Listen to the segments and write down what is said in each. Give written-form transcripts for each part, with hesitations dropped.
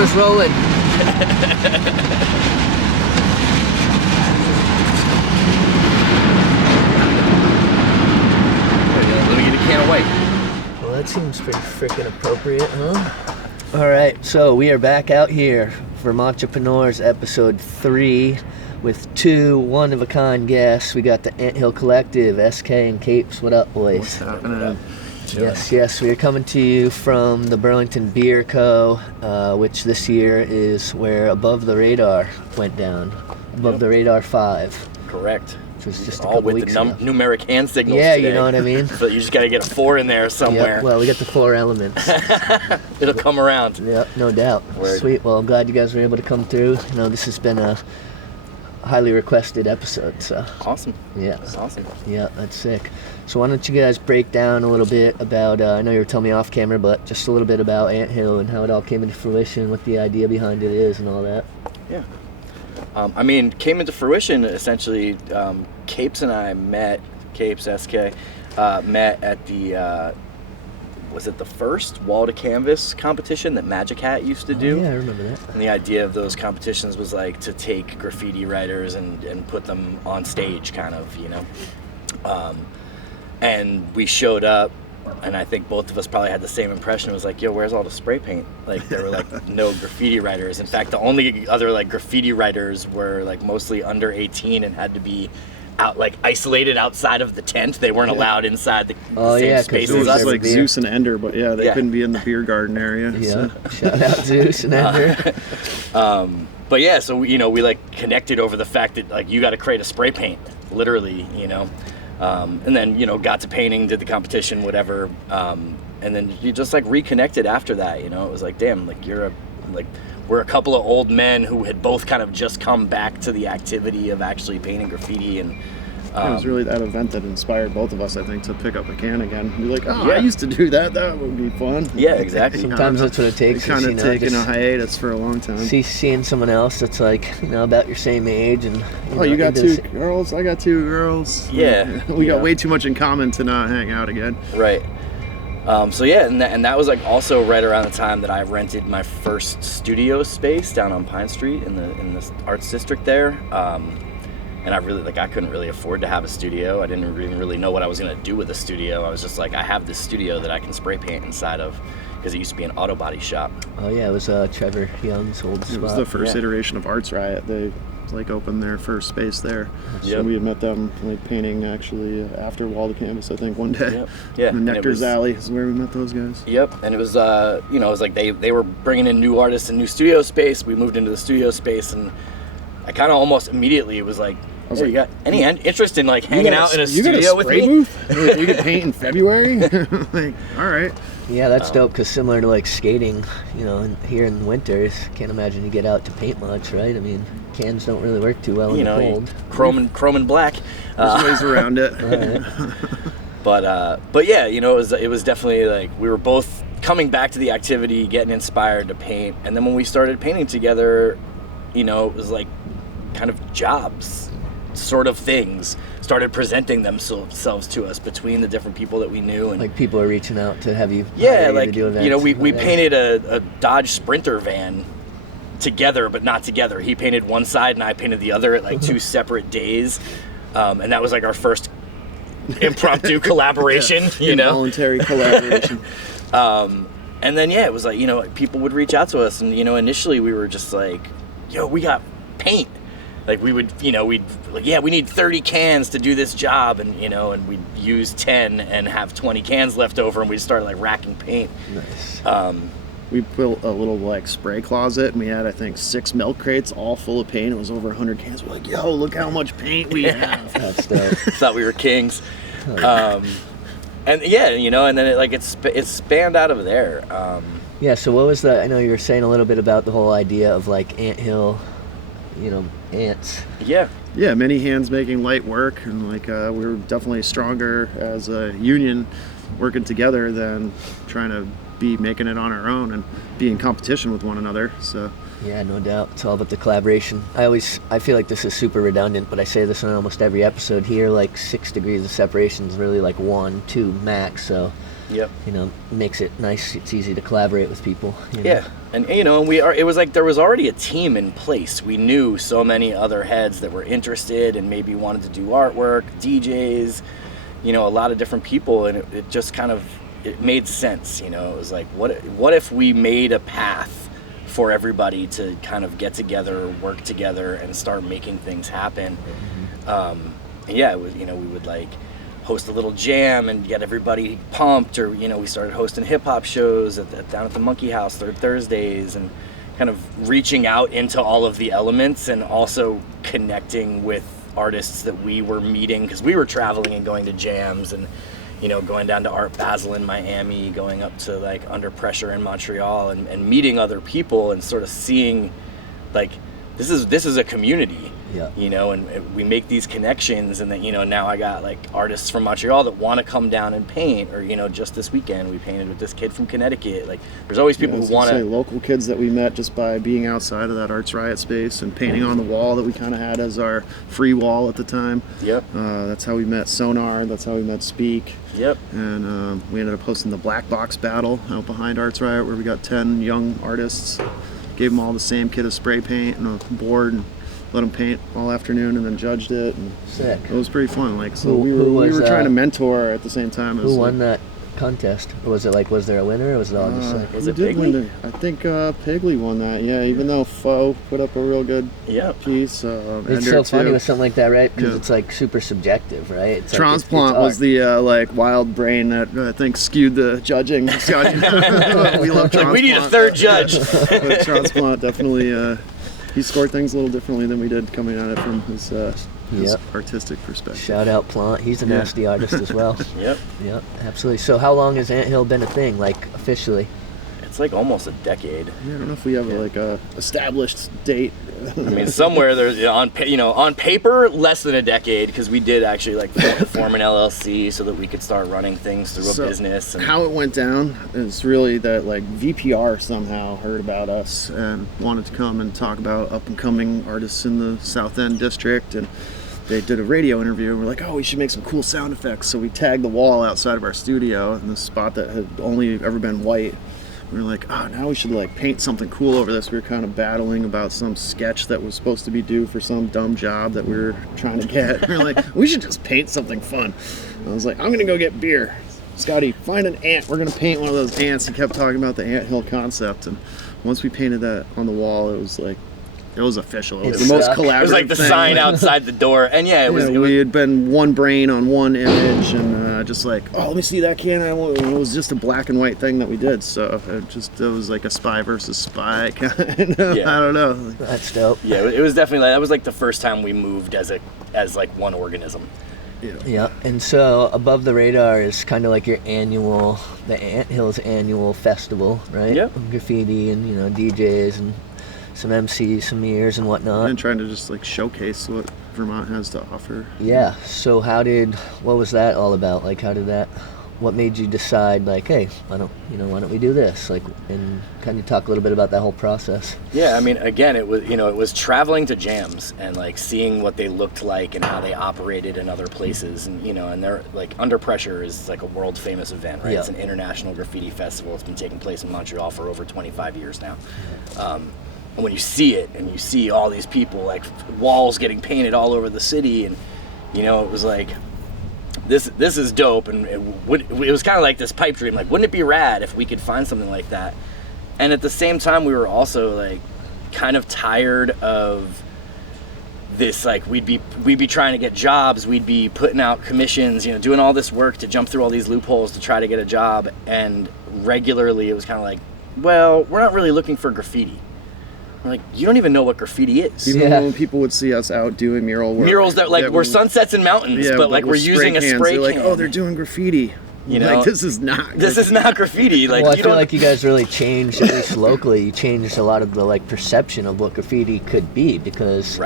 Camera's rolling. Let me get a can of white. Well, that seems pretty freaking appropriate, huh? All right, so we are back out here, Vermontrepreneurs episode 3, with 2 one-of-a-kind guests. We got the Anthill Collective, Eskae and Capes. What up, boys? What's happening? Yes, we are coming to you from the Burlington Beer Co, which this year is where Above the Radar went down. Above the Radar 5. Correct. Which was just all with the numeric hand signals today. You know what I mean? So you just got to get a 4 in there somewhere. Yep, well, we got the 4 elements. It'll come around. Yep, no doubt. Word. Sweet. Well, I'm glad you guys were able to come through. You know, this has been a highly requested episode, so. Awesome. Yeah. That's awesome. Yeah, that's sick. So why don't you guys break down a little bit about, I know you were telling me off camera, but just a little bit about Anthill and how it all came into fruition, what the idea behind it is and all that. Yeah. Came into fruition essentially. Capes and I met, Eskae, met at the, was it the first wall to canvas competition that Magic Hat used to do? Yeah, I remember that. And the idea of those competitions was like to take graffiti writers and put them on stage, kind of, you know. And we showed up, and I think both of us probably had the same impression. It was like, yo, where's all the spray paint? Like, there were like no graffiti writers. In fact, the only other like graffiti writers were like mostly under 18 and had to be out, like isolated outside of the tent. They weren't allowed inside the same spaces. It was as us. like Zeus and Ender, but they couldn't be in the beer garden area. Yeah, so. Shout out Zeus and Ender. But yeah, so we like connected over the fact that like you got to create a spray paint, literally, you know. And then, you know, got to painting, did the competition, whatever. And then you just like reconnected after that, you know. It was like, damn, like we're a couple of old men who had both kind of just come back to the activity of actually painting graffiti. And it was really that event that inspired both of us, I think, to pick up a can again. We're like, I used to do that. That would be fun. Yeah, exactly. Sometimes that's what it takes. Kind of taking a hiatus for a long time. Seeing someone else that's like, you know, about your same age and. You got 2 girls. I got 2 girls. Yeah. We got way too much in common to not hang out again. Right. So yeah, and that was like also right around the time that I rented my first studio space down on Pine Street in the arts district there. And I couldn't really afford to have a studio. I didn't even really know what I was going to do with a studio. I was just like, I have this studio that I can spray paint inside of, because it used to be an auto body shop. Oh yeah, it was Trevor Young's old spot. It was the first iteration of Arts Riot. They like opened their first space there. Yep. So we had met them like painting actually after Wall to Canvas, I think, one day. Yep. Yeah. The Nectar's Alley is where we met those guys. Yep. And it was it was like they were bringing in new artists and new studio space. We moved into the studio space, and I kind of almost immediately was like, hey, you got any interest in like hanging out in a studio with me? Booth? We could paint in February? Like, all right. Yeah, that's dope, because similar to like skating, you know, here in winters, can't imagine you get out to paint much, right? I mean, cans don't really work too well in the cold. Chrome and black. There's ways around it. Right. But yeah, you know, it was definitely like we were both coming back to the activity, getting inspired to paint, and then when we started painting together, you know, it was like kind of jobs sort of things started presenting themselves to us between the different people that we knew, and like people are reaching out to have you like, to do events. you know, we painted a Dodge Sprinter van together, but not together. He painted one side and I painted the other at like 2 separate days, and that was like our first impromptu collaboration. You know, voluntary collaboration. And then it was like, you know, people would reach out to us, and you know, initially we were just like, yo, we got paint. Like we would, you know, we'd like, we need 30 cans to do this job, and you know, and we'd use 10 and have 20 cans left over, and we'd start like racking paint. Nice. We built a little like spray closet, and we had, I think, 6 milk crates all full of paint. It was over 100 cans. We're like, yo, look how much paint we have. That's dope. Thought we were kings. And you know, and then it spanned out of there. Yeah, so what was I know you were saying a little bit about the whole idea of like anthill, you know, ants. Yeah, many hands making light work, and like we were definitely stronger as a union working together than trying to be making it on our own and be in competition with one another. So Yeah, no doubt. It's all about the collaboration. I feel like this is super redundant, but I say this on almost every episode here, like 6 degrees of separation is really like 1, 2 max. So, Yep. Makes it nice. It's easy to collaborate with people. Yeah. And it was like there was already a team in place. We knew so many other heads that were interested and maybe wanted to do artwork, DJs, a lot of different people, and it just kind of, it made sense. It was like, what if we made a path for everybody to kind of get together, work together, and start making things happen. And yeah, it was, we would like host a little jam and get everybody pumped, or we started hosting hip hop shows down at the Monkey House Thursdays, and kind of reaching out into all of the elements, and also connecting with artists that we were meeting, because we were traveling and going to jams, and going down to Art Basel in Miami, going up to like Under Pressure in Montreal, and meeting other people, and sort of seeing like this is a community. Yeah. And we make these connections, and then now I got like artists from Montreal that want to come down and paint, or just this weekend we painted with this kid from Connecticut. Like there's always people who want to, local kids that we met just by being outside of that Arts Riot space and painting on the wall that we kind of had as our free wall at the time. Yep. That's how we met Sonar. That's how we met Speak. Yep. And we ended up hosting the Black Box Battle out behind Arts Riot, where we got 10 young artists, gave them all the same kit of spray paint and a board, and let them paint all afternoon, and then judged it. And sick. It was pretty fun. Like, so we were trying to mentor at the same time. Who won that contest? Or was it like, was there a winner, or was it all just like? Was it Pigley? I think Pigley won that. Yeah, even though Foe put up a real good piece. It's so funny with something like that, right? Because it's like super subjective, right? It's Transplant was the like wild brain that I think skewed the judging. We love Transplant. We need a third judge. But Transplant definitely. He scored things a little differently than we did, coming at it from his artistic perspective. Shout out Plant. He's a nasty artist as well. Yep, absolutely. So how long has Anthill been a thing, like officially? It's like almost a decade. Yeah, I don't know if we have like a established date. I mean, somewhere there's on paper less than a decade, because we did actually like form an LLC so that we could start running things through a business. And how it went down is really that like VPR somehow heard about us and wanted to come and talk about up and coming artists in the South End district, and they did a radio interview, and we're like, oh, we should make some cool sound effects. So we tagged the wall outside of our studio in the spot that had only ever been white. We were like, oh, now we should like paint something cool over this. We were kind of battling about some sketch that was supposed to be due for some dumb job that we were trying to get. We were like, we should just paint something fun. I was like, I'm gonna go get beer. Scotty, find an ant. We're gonna paint one of those ants. He kept talking about the Anthill concept, and once we painted that on the wall, it was like, it was official. It was the most collaborative. It was like the thing. sign outside the door, and we had been one brain on one image, and just like, oh, let me see that can. It was just a black and white thing that we did. So it was like a spy versus spy kind of. I don't know. That's dope. Yeah, it was definitely that was like the first time we moved as like one organism. Yeah, and so Above the Radar is kind of like the Anthill's annual festival, right? Yep. Graffiti and DJs and some MCs, some ears and whatnot. And trying to just like showcase what Vermont has to offer. Yeah. So what was that all about? Like, what made you decide like, hey, why don't we do this? Like, and kind of talk a little bit about that whole process. Yeah, I mean, again, it was traveling to jams and like seeing what they looked like and how they operated in other places, and and they're like Under Pressure is like a world famous event, right? Yeah. It's an international graffiti festival. It's been taking place in Montreal for over 25 years now. And when you see it, and you see all these people, like walls getting painted all over the city, and it was like, this is dope, and it was kind of like this pipe dream. Like, wouldn't it be rad if we could find something like that? And at the same time, we were also like kind of tired of this. Like, we'd be trying to get jobs, we'd be putting out commissions, doing all this work to jump through all these loopholes to try to get a job, and regularly it was kind of like, well, we're not really looking for graffiti. We're like, you don't even know what graffiti is. Even when people would see us out doing murals that like were sunsets and mountains, but like we're using a spray can. They're like, oh, they're doing graffiti. Like, this is not graffiti. Like, well, I feel like you guys really changed, at least locally, you changed a lot of the like perception of what graffiti could be, because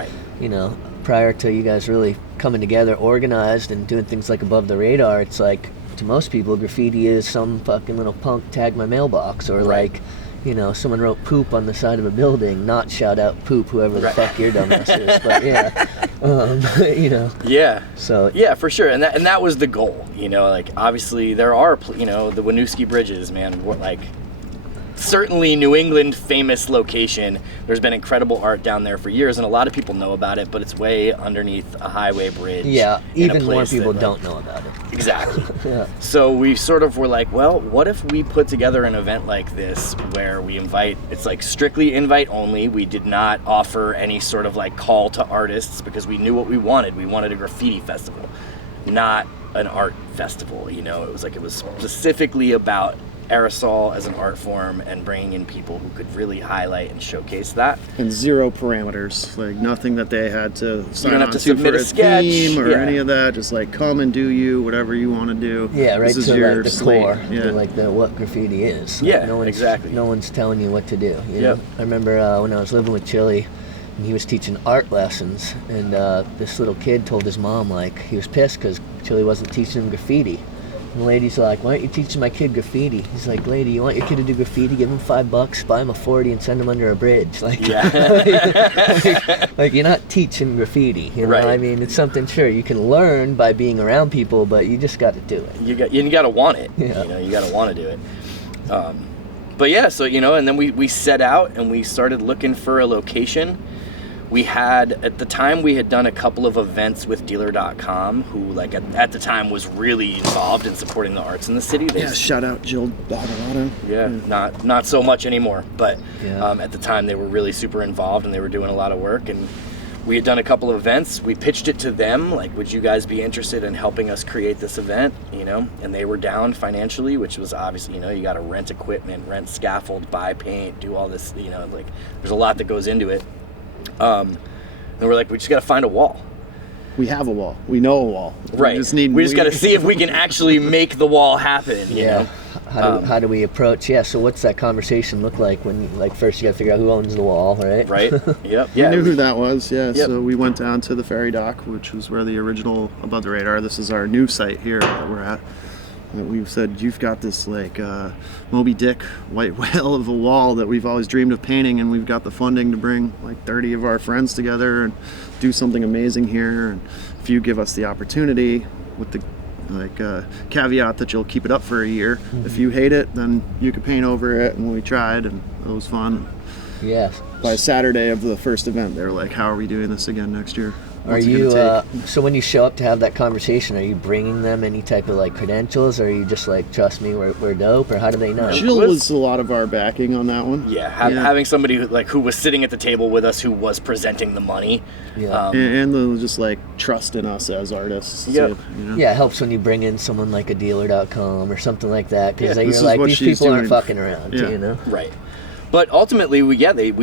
prior to you guys really coming together, organized, and doing things like Above the Radar, it's like, to most people, graffiti is some fucking little punk tag my mailbox, or like, you know, someone wrote poop on the side of a building, not shout out poop, whoever the fuck your dumbass is. But yeah, you know. Yeah. So yeah, for sure, and that was the goal. You know, like obviously there are, you know, the Winooski Bridges, man. Like certainly New England famous location. There's been incredible art down there for years, and a lot of people know about it, but it's way underneath a highway bridge. Yeah, even more people that, don't know about it. Exactly. Yeah. So we sort of were like, well, what if we put together an event like this where we invite, it's like strictly invite only. We did not offer any sort of like call to artists because we knew what we wanted. We wanted a graffiti festival, not an art festival. You know, it was specifically about aerosol as an art form and bringing in people who could really highlight and showcase that. And zero parameters, like nothing that they had to sign on to submit for a a sketch theme or any of that. Just like come and do you, whatever you want to do. Yeah, right, This is to your like the slate. core, Yeah. to like the what graffiti is. Like, Yeah, exactly. No one's telling you what to do. You Yep. know? I remember when I was living with Chili, and he was teaching art lessons, and this little kid told his mom, like, he was pissed because Chili wasn't teaching him graffiti. And the lady's like, why aren't you teaching my kid graffiti? He's like, lady, you want your kid to do graffiti? Give him $5, buy him a 40, and send him under a bridge. Like, like you're not teaching graffiti. You know, Right. I mean, it's something, sure, you can learn by being around people, but you just got to do it. You got to want it. Yeah. You know, you got to want to do it. But yeah, so, you know, and then we set out and we started looking for a location. We had, at the time, we had done a couple of events with Dealer.com, who, like, at the time was really involved in supporting the arts in the city. Yeah, shout out Jill Badarado. Yeah, not so much anymore, but Yeah. at the time they were really super involved and they were doing a lot of work, and we had done a couple of events. We pitched it to them, like, would you guys be interested in helping us create this event, you know? And they were down financially, which was obviously, you know, you got to rent equipment, rent scaffold, buy paint, do all this, you know, like, there's a lot that goes into it. And we're like, we just got to find a wall. We have a wall. We know a wall. Right. We just got to see if we can actually make the wall happen. You know? How do we approach? Yeah. So what's that conversation look like when, like, first you got to figure out who owns the wall, right? Right. Yep. We Yeah. knew who that was, yeah. Yep. So we went down to the ferry dock, which was where the original Above the Radar, this is our new site here that we're at. We said, you've got this like Moby Dick white whale of a wall that we've always dreamed of painting, and we've got the funding to bring like 30 of our friends together and do something amazing here. And if you give us the opportunity with the caveat that you'll keep it up for a year. Mm-hmm. If you hate it, then you could paint over it. And we tried, and it was fun. Yes. By Saturday of the first event, they were like, how are we doing this again next year? Are you, so when you show up to have that conversation, are you bringing them any type of like credentials, or are you just like, trust me, we're dope, or how do they know? Jill was a lot of our backing on that one. Yeah, having somebody who was sitting at the table with us, who was presenting the money. Yeah. And just like trust in us as artists. Yep. So, you know? Yeah, it helps when you bring in someone like a Dealer.com or something like that, because this you're is like, what these she's people aren't doing. fucking around, Yeah. you know? Right. But ultimately, we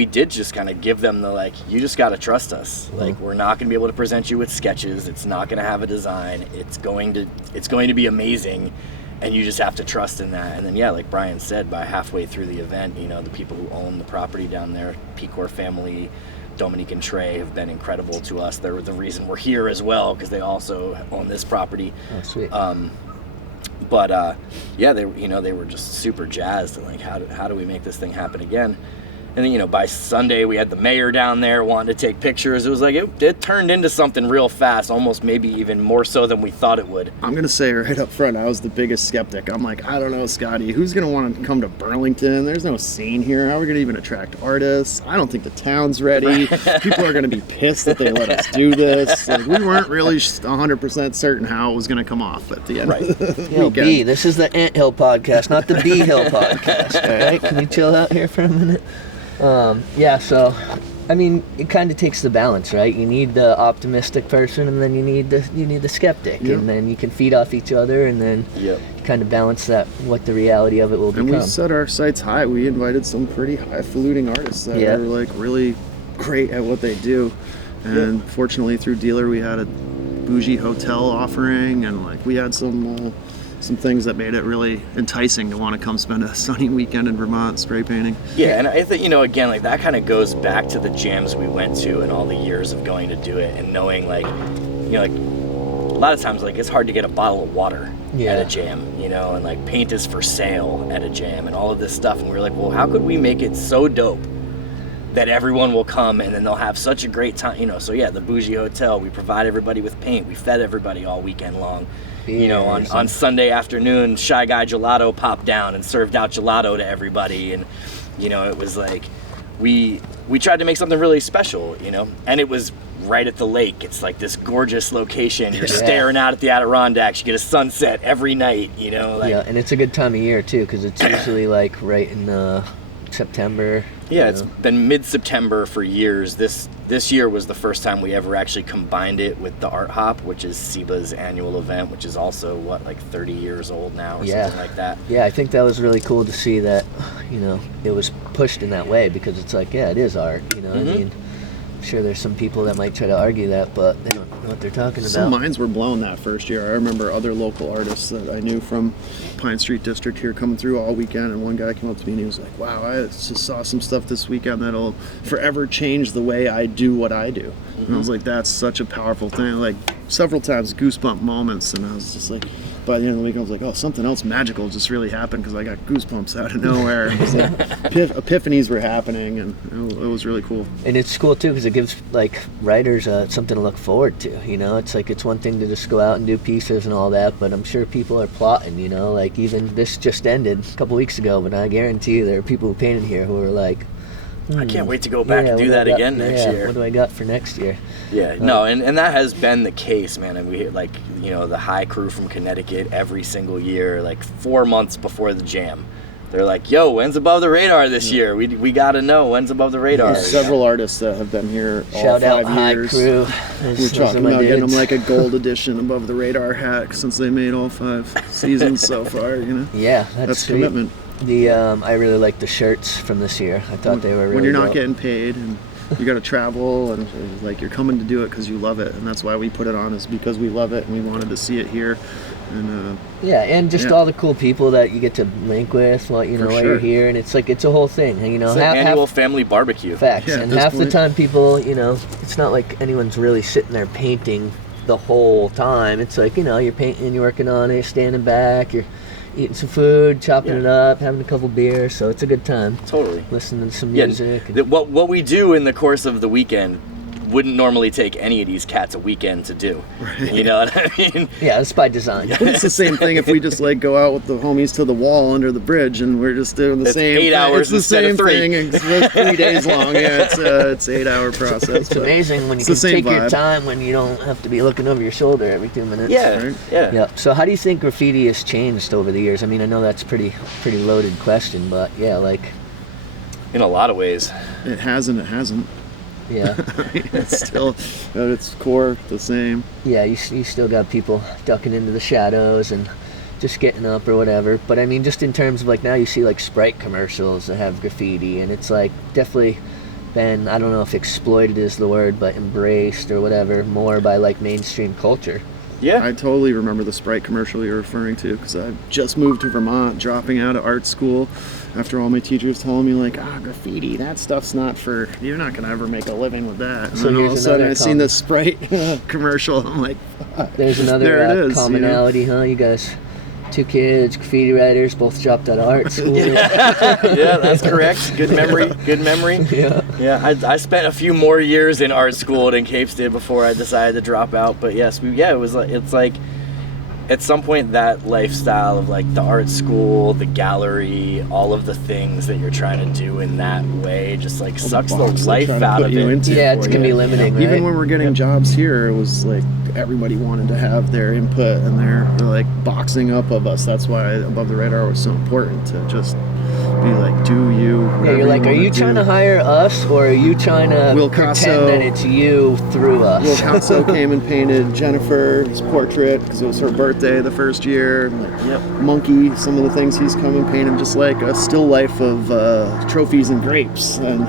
did just kind of give them the, like, you just got to trust us. Like, we're not going to be able to present you with sketches. It's not going to have a design. It's going to be amazing, and you just have to trust in that. And then, yeah, like Brian said, by halfway through the event, you know, the people who own the property down there, Pecor family, Dominique and Trey, have been incredible to us. They're the reason we're here as well, because they also own this property. Oh, sweet. But yeah, they were just super jazzed and like, how do we make this thing happen again? And then, you know, by Sunday we had the mayor down there wanting to take pictures. It was like it turned into something real fast, almost maybe even more so than we thought it would. I'm gonna say right up front, I was the biggest skeptic. I'm like, I don't know, Scotty, who's gonna want to come to Burlington? There's no scene here. How are we gonna even attract artists? I don't think the town's ready. People are gonna be pissed that they let us do this. Like, we weren't really 100% certain how it was gonna come off at the end. Right. Of the Yo, weekend. B, this is the Anthill podcast, not the B Hill podcast. All right, can you chill out here for a minute? Yeah, so I mean, it kind of takes the balance, right? You need the optimistic person, and then you need the skeptic, Yep. and then you can feed off each other, and then kind of balance that what the reality of it will become. And we set our sights high. We invited some pretty highfalutin artists that are like really great at what they do. And fortunately, through Dealer, we had a bougie hotel offering, and like we had some things that made it really enticing to want to come spend a sunny weekend in Vermont spray painting. Yeah, and I think, you know, again, like that kind of goes back to the jams we went to and all the years of going to do it and knowing, like, you know, like lot of times, like, it's hard to get a bottle of water Yeah. at a jam, you know, and like paint is for sale at a jam and all of this stuff. And we were like, well, how could we make it so dope that everyone will come and then they'll have such a great time, you know? So yeah, the Bougie Hotel, we provide everybody with paint. We fed everybody all weekend long. You know, on Sunday afternoon, Shy Guy Gelato popped down and served out gelato to everybody. And, you know, it was like, we tried to make something really special, you know, and it was right at the lake. It's like this gorgeous location. You're staring out at the Adirondacks. You get a sunset every night, you know. Like, yeah, and it's a good time of year too, because it's usually like right in September. Yeah, it's been mid-September for years. This year was the first time we ever actually combined it with the Art Hop, which is SIBA's annual event, which is also, like 30 years old now or something like that. Yeah, I think that was really cool to see that, you know, it was pushed in that way, because it's like, yeah, it is art, you know what I mean? I'm sure there's some people that might try to argue that, but they don't know what they're talking about. Some minds were blown that first year. I remember other local artists that I knew from Pine Street District here coming through all weekend, and one guy came up to me and he was like, wow, I just saw some stuff this weekend that'll forever change the way I do what I do. And I was like, that's such a powerful thing. Like, several times goosebump moments, and I was just like, by the end of the week, I was like, oh, something else magical just really happened, because I got goosebumps out of nowhere. It was like epiphanies were happening, and it was really cool. And it's cool too, because it gives like writers something to look forward to, you know. It's like, it's one thing to just go out and do pieces and all that, but I'm sure people are plotting, you know. Like, even this just ended a couple weeks ago, but I guarantee you there are people who painted here who were like, I can't wait to go back and do that again next year. What do I got for next year? Yeah, no, and that has been the case, man. And we, like, you know, the High Crew from Connecticut every single year, like 4 months before the jam, they're like, yo, when's Above the Radar this year? We got to know when's Above the Radar. There's several artists that have been here all Shout 5 out High years. Crew. We're talking about getting them like a gold edition Above the Radar hat, since they made all 5 seasons so far, you know? Yeah, that's sweet. Commitment. I really like the shirts from this year. I thought they were really when you're not dope. getting paid and you got to travel, and like, you're coming to do it because you love it, and that's why we put it on, is because we love it and we wanted to see it here. And and just all the cool people that you get to link with while you're here, and it's like, it's a whole thing, you know. It's an annual family barbecue. Facts. Yeah, and half the time people, you know, it's not like anyone's really sitting there painting the whole time. It's like, you know, you're painting, you're working on it, standing back, you're eating some food, chopping it up, having a couple beers, so it's a good time. Totally. Listening to some music. What we do in the course of the weekend wouldn't normally take any of these cats a weekend to do. Right. You know what I mean? Yeah, it's by design. But it's the same thing if we just like go out with the homies to the wall under the bridge, and we're just doing the same 8 hours it's the instead same of 3. thing. It's 3 days long. Yeah, it's 8-hour process. It's amazing when you can take your time, when you don't have to be looking over your shoulder every 2 minutes. Yeah, right? yeah. So how do you think graffiti has changed over the years? I mean, I know that's pretty loaded question, but yeah, like, in a lot of ways. It has and it hasn't. Yeah. It's still at its core the same. Yeah, you still got people ducking into the shadows and just getting up or whatever. But I mean, just in terms of like, now you see like Sprite commercials that have graffiti, and it's like definitely been, I don't know if exploited is the word, but embraced or whatever more by like mainstream culture. Yeah. I totally remember the Sprite commercial you're referring to, because I just moved to Vermont, dropping out of art school after all my teachers telling me like, graffiti, that stuff's not for, you're not gonna ever make a living with that. And So then all of a here's sudden another I seen this Sprite commercial, I'm like, fuck. There's another There it is, commonality, huh? You guys, 2 kids, graffiti writers, both dropped out of art school. Yeah, that's correct. Good memory. Yeah. I spent a few more years in art school than Capes did before I decided to drop out. But yes, it's like at some point that lifestyle of like the art school, the gallery, all of the things that you're trying to do in that way just like sucks the life out of it. Yeah, it's gonna be limiting, right? Even when we're getting jobs here, it was like everybody wanted to have their input and their like boxing up of us. That's why Above the Radar was so important, to just be like, do you. Yeah, you're like, are you trying to hire us, or are you trying to pretend that it's you through us? Will Casso came and painted Jennifer's portrait because it was her birthday the first year. Yep. Monkey, some of the things he's come and painted, just like a still life of trophies and grapes. And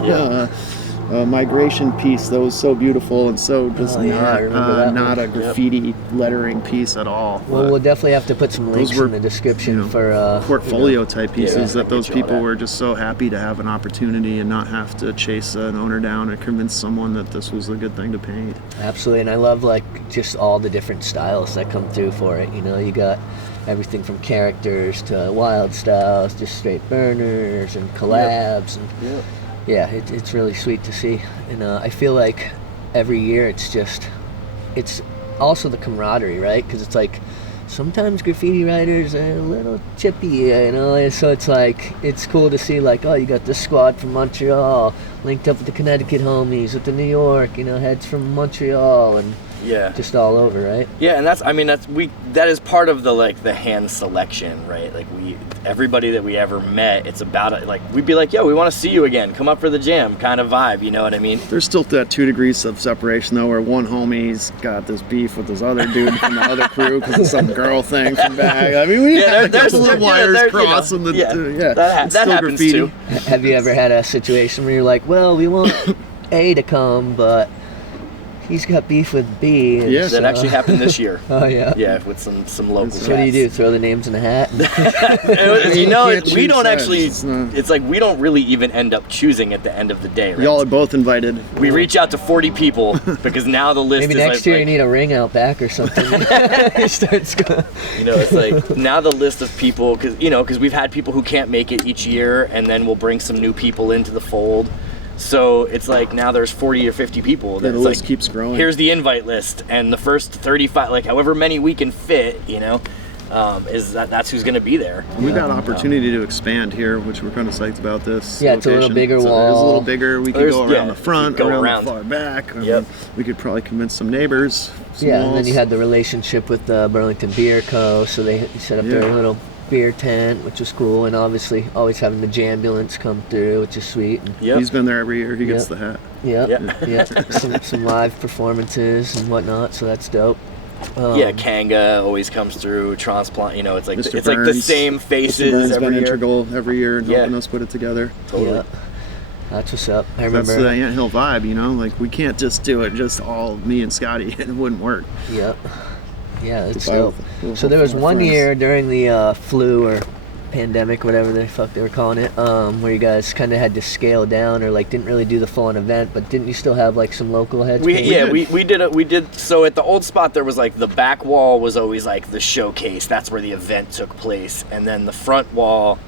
migration piece that was so beautiful and so just I remember that not one. a graffiti lettering piece at all. Well, we'll definitely have to put some links in the description for portfolio type pieces that those get you all people that. were just so happy to have an opportunity and not have to chase an owner down and convince someone that this was a good thing to paint. Absolutely, and I love like just all the different styles that come through for it. You know, you got everything from characters to wild styles, just straight burners and collabs, and yeah, it's really sweet to see. And I feel like every year it's also the camaraderie, right? Because it's like sometimes graffiti writers are a little chippy, you know, and so it's like it's cool to see like, oh, you got this squad from Montreal linked up with the Connecticut homies, with the New York, you know, heads from Montreal, and just all over, right? Yeah, and that is part of the hand selection, right? Like everybody that we ever met, it's about it. Like we'd be like, yo, we want to see you again. Come up for the jam, kind of vibe. You know what I mean? There's still that 2 degrees of separation though, where one homie's got this beef with this other dude from the other crew because of some girl thing from back. I mean, we had a couple of wires crossing the that happens graffiti. too. Have you ever had a situation where you're like, well, we want A to come, but he's got beef with B? And Yes. That actually happened this year. Oh yeah. Yeah, with some local So what do you do? Throw the names in a hat? You know, can't we choose don't sides. actually. It's not- It's like we don't really even end up choosing at the end of the day. Right? Y'all are both invited. We reach out to 40 people because now the list Maybe is next year you like, need a ring out back or something. He starts going. you know, it's like now the list of people, because we've had people who can't make it each year, and then we'll bring some new people into the fold. So it's like now there's 40 or 50 people. The That's list like, keeps growing. here's the invite list, and the first 35, like however many we can fit, you know, that's who's going to be there. And we've got opportunity to expand here, which we're kind of psyched about this. Yeah, it's a little location. bigger It's a wall. little bigger. We could There's- go around the front, go around around. the far back. I Yep. mean, we could probably convince some neighbors. Some Yeah, and then walls. you had the relationship with the Burlington Beer Co. So they set up their Yeah. little beer tent, which was cool, and obviously always having the Jambulance come through, which is sweet. And, Yep. He's been there every year. He gets Yep. the hat. yeah. Some live performances and whatnot, so that's dope. Kanga always comes through. Transplant, you know, it's like Mr. it's like the Burns. same Mr. faces Burns every been year. integral every year in Yeah. helping us put it together. Totally. Yeah, that's what's up. I That's remember. the Anthill vibe, you know. Like we can't just do it just all me and Scotty. It wouldn't work. Yep. Yeah, it's With dope. all- So there was our one friends. year during the flu or pandemic, whatever the fuck they were calling it, where you guys kind of had to scale down or like didn't really do the full-on event, but didn't you still have like some local heads? We painted? did. So at the old spot, there was like the back wall was always like the showcase. That's where the event took place, and then the front wall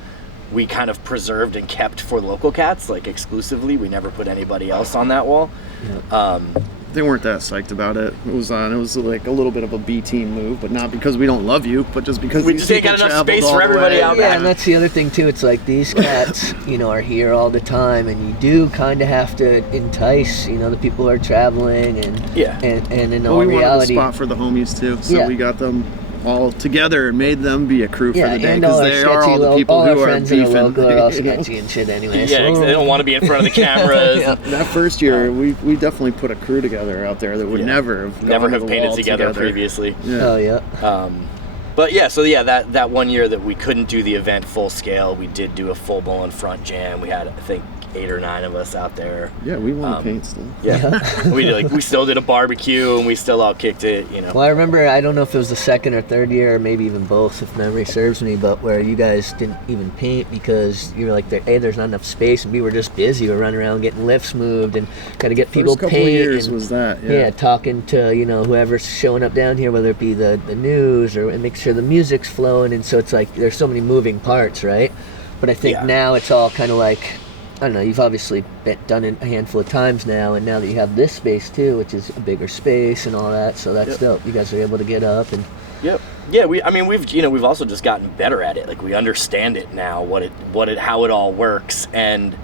we kind of preserved and kept for local cats, like exclusively. We never put anybody else on that wall. They weren't that psyched about it. It was like a little bit of a B team move, but not because we don't love you, but just because We these just ain't people got enough traveled space all for the everybody way. out Yeah, back. and that's the other thing too. It's like these cats, you know, are here all the time, and you do kind of have to entice, you know, the people who are traveling, and Yeah. and in Well, all we wanted a reality, spot for the homies too, so Yeah. we got them all together and made them be a crew for yeah, the day and all because our they are all sketchy the people all our who are friends that are beefing. local are all sketchy and shit anyway. Yeah, so 'cause they don't want to be in front of the cameras. Yeah. That first year, we definitely put a crew together out there that would Yeah. never have Never gone to have the painted wall together previously. Yeah. Oh yeah. But yeah, so yeah, that one year that we couldn't do the event full scale, we did do a full blown front jam. We had, I think, 8 or 9 of us out there. Yeah, we want to paint still. Yeah, we still did a barbecue, and we still all kicked it. You know. Well, I remember, I don't know if it was the second or third year, or maybe even both, if memory serves me, but where you guys didn't even paint because you were like, A, there's not enough space, and B, we're just busy. We're running around getting lifts moved and got to get people First couple paint. of years and, was that. yeah, talking to, you know, whoever's showing up down here, whether it be the news or and make sure the music's flowing. And so it's like there's so many moving parts, right? But I think now it's all kind of like, I don't know, you've obviously done it a handful of times now, and now that you have this space too, which is a bigger space and all that, so that's dope. You guys are able to get up and Yep. Yeah, we've also just gotten better at it. Like we understand it now, how it all works, and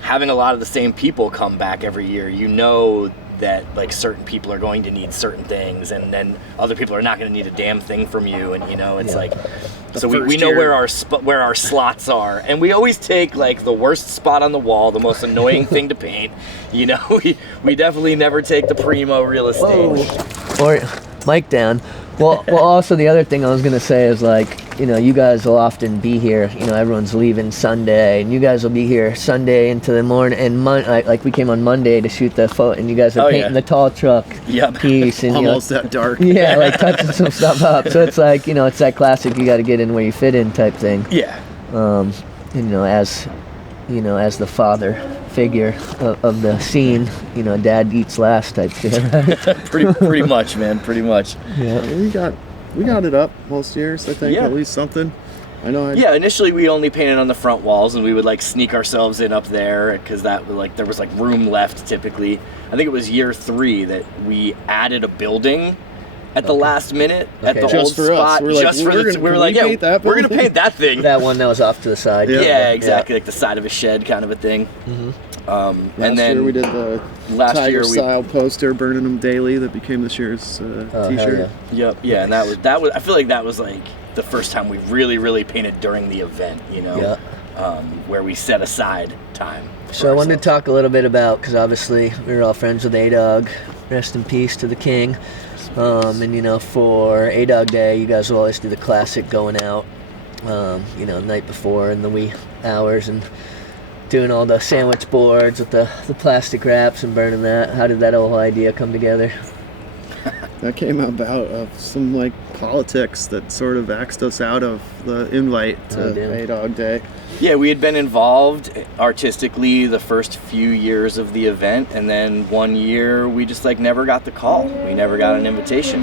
having a lot of the same people come back every year, you know that like certain people are going to need certain things, and then other people are not going to need a damn thing from you, and you know it's like, so we know where our slots are, and we always take like the worst spot on the wall, the most annoying thing to paint. You know, we definitely never take the primo real estate. or mic down. Well, also the other thing I was gonna say is like you guys will often be here. Everyone's leaving Sunday, and you guys will be here Sunday into the morning. And like we came on Monday to shoot the photo, and you guys are painting the tall truck piece, and almost that dark. Yeah, like touching some stuff up. So it's like it's that classic. You got to get in where you fit in type thing. Yeah. As the father figure of the scene, dad eats last type thing. Right? pretty much, man. Pretty much. Yeah. We got it up most years, I think. Yeah. At least something. I know. Yeah, initially we only painted on the front walls, and we would like sneak ourselves in up there because that there was like room left typically. I think it was year 3 that we added a building at the last minute at the just old for spot. Us. Just for the we were like, yeah, we're gonna paint that thing. That one that was off to the side. Yeah, exactly, like the side of a shed kind of a thing. Mm-hmm. And then year we did the Tiger style poster, burning them daily. That became this year's T-shirt. Yep. Yeah, and that was. I feel like that was like the first time we really painted during the event. Where we set aside time. So I wanted to talk a little bit about, because obviously we were all friends with A-Dog. Rest in peace to the king. And for A-Dog Day, you guys will always do the classic going out, the night before in the wee hours and doing all the sandwich boards with the plastic wraps and burning that. How did that whole idea come together? That came about of some like politics that sort of axed us out of the invite to A-Dog Day. Yeah, we had been involved artistically the first few years of the event, and then one year we just like never got the call. We never got an invitation.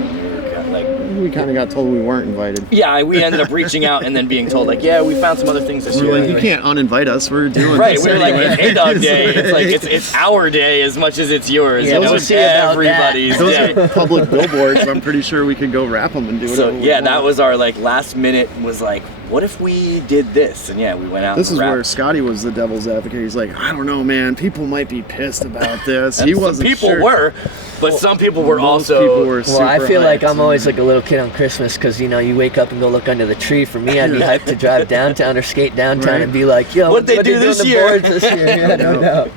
We kind of got told we weren't invited. Yeah, we ended up reaching out and then being told like, yeah, we found some other things this year. We're like, you can't uninvite us. We're doing right. This We were anyway. like, it's A-Dog Day. It's like it's our day as much as it's yours. Yeah, we'll see about everybody's. Those Yeah. are public billboards. I'm pretty sure we could go wrap them and do it. So yeah, that was our like last minute was like, what if we did this? And yeah, we went out. This and is where wrapped. Scotty was the devil's advocate. He's like, I don't know, man. People might be pissed about this. And He some wasn't people sure. were, but some people were Most also. people were Well, I super feel like hyped. I'm always like a little kid on Christmas because, you wake up and go look under the tree. For me, I'd be hyped to drive downtown or skate downtown Right. and be like, yo, What'd they do on this the year? boards this year? Yeah, I don't know.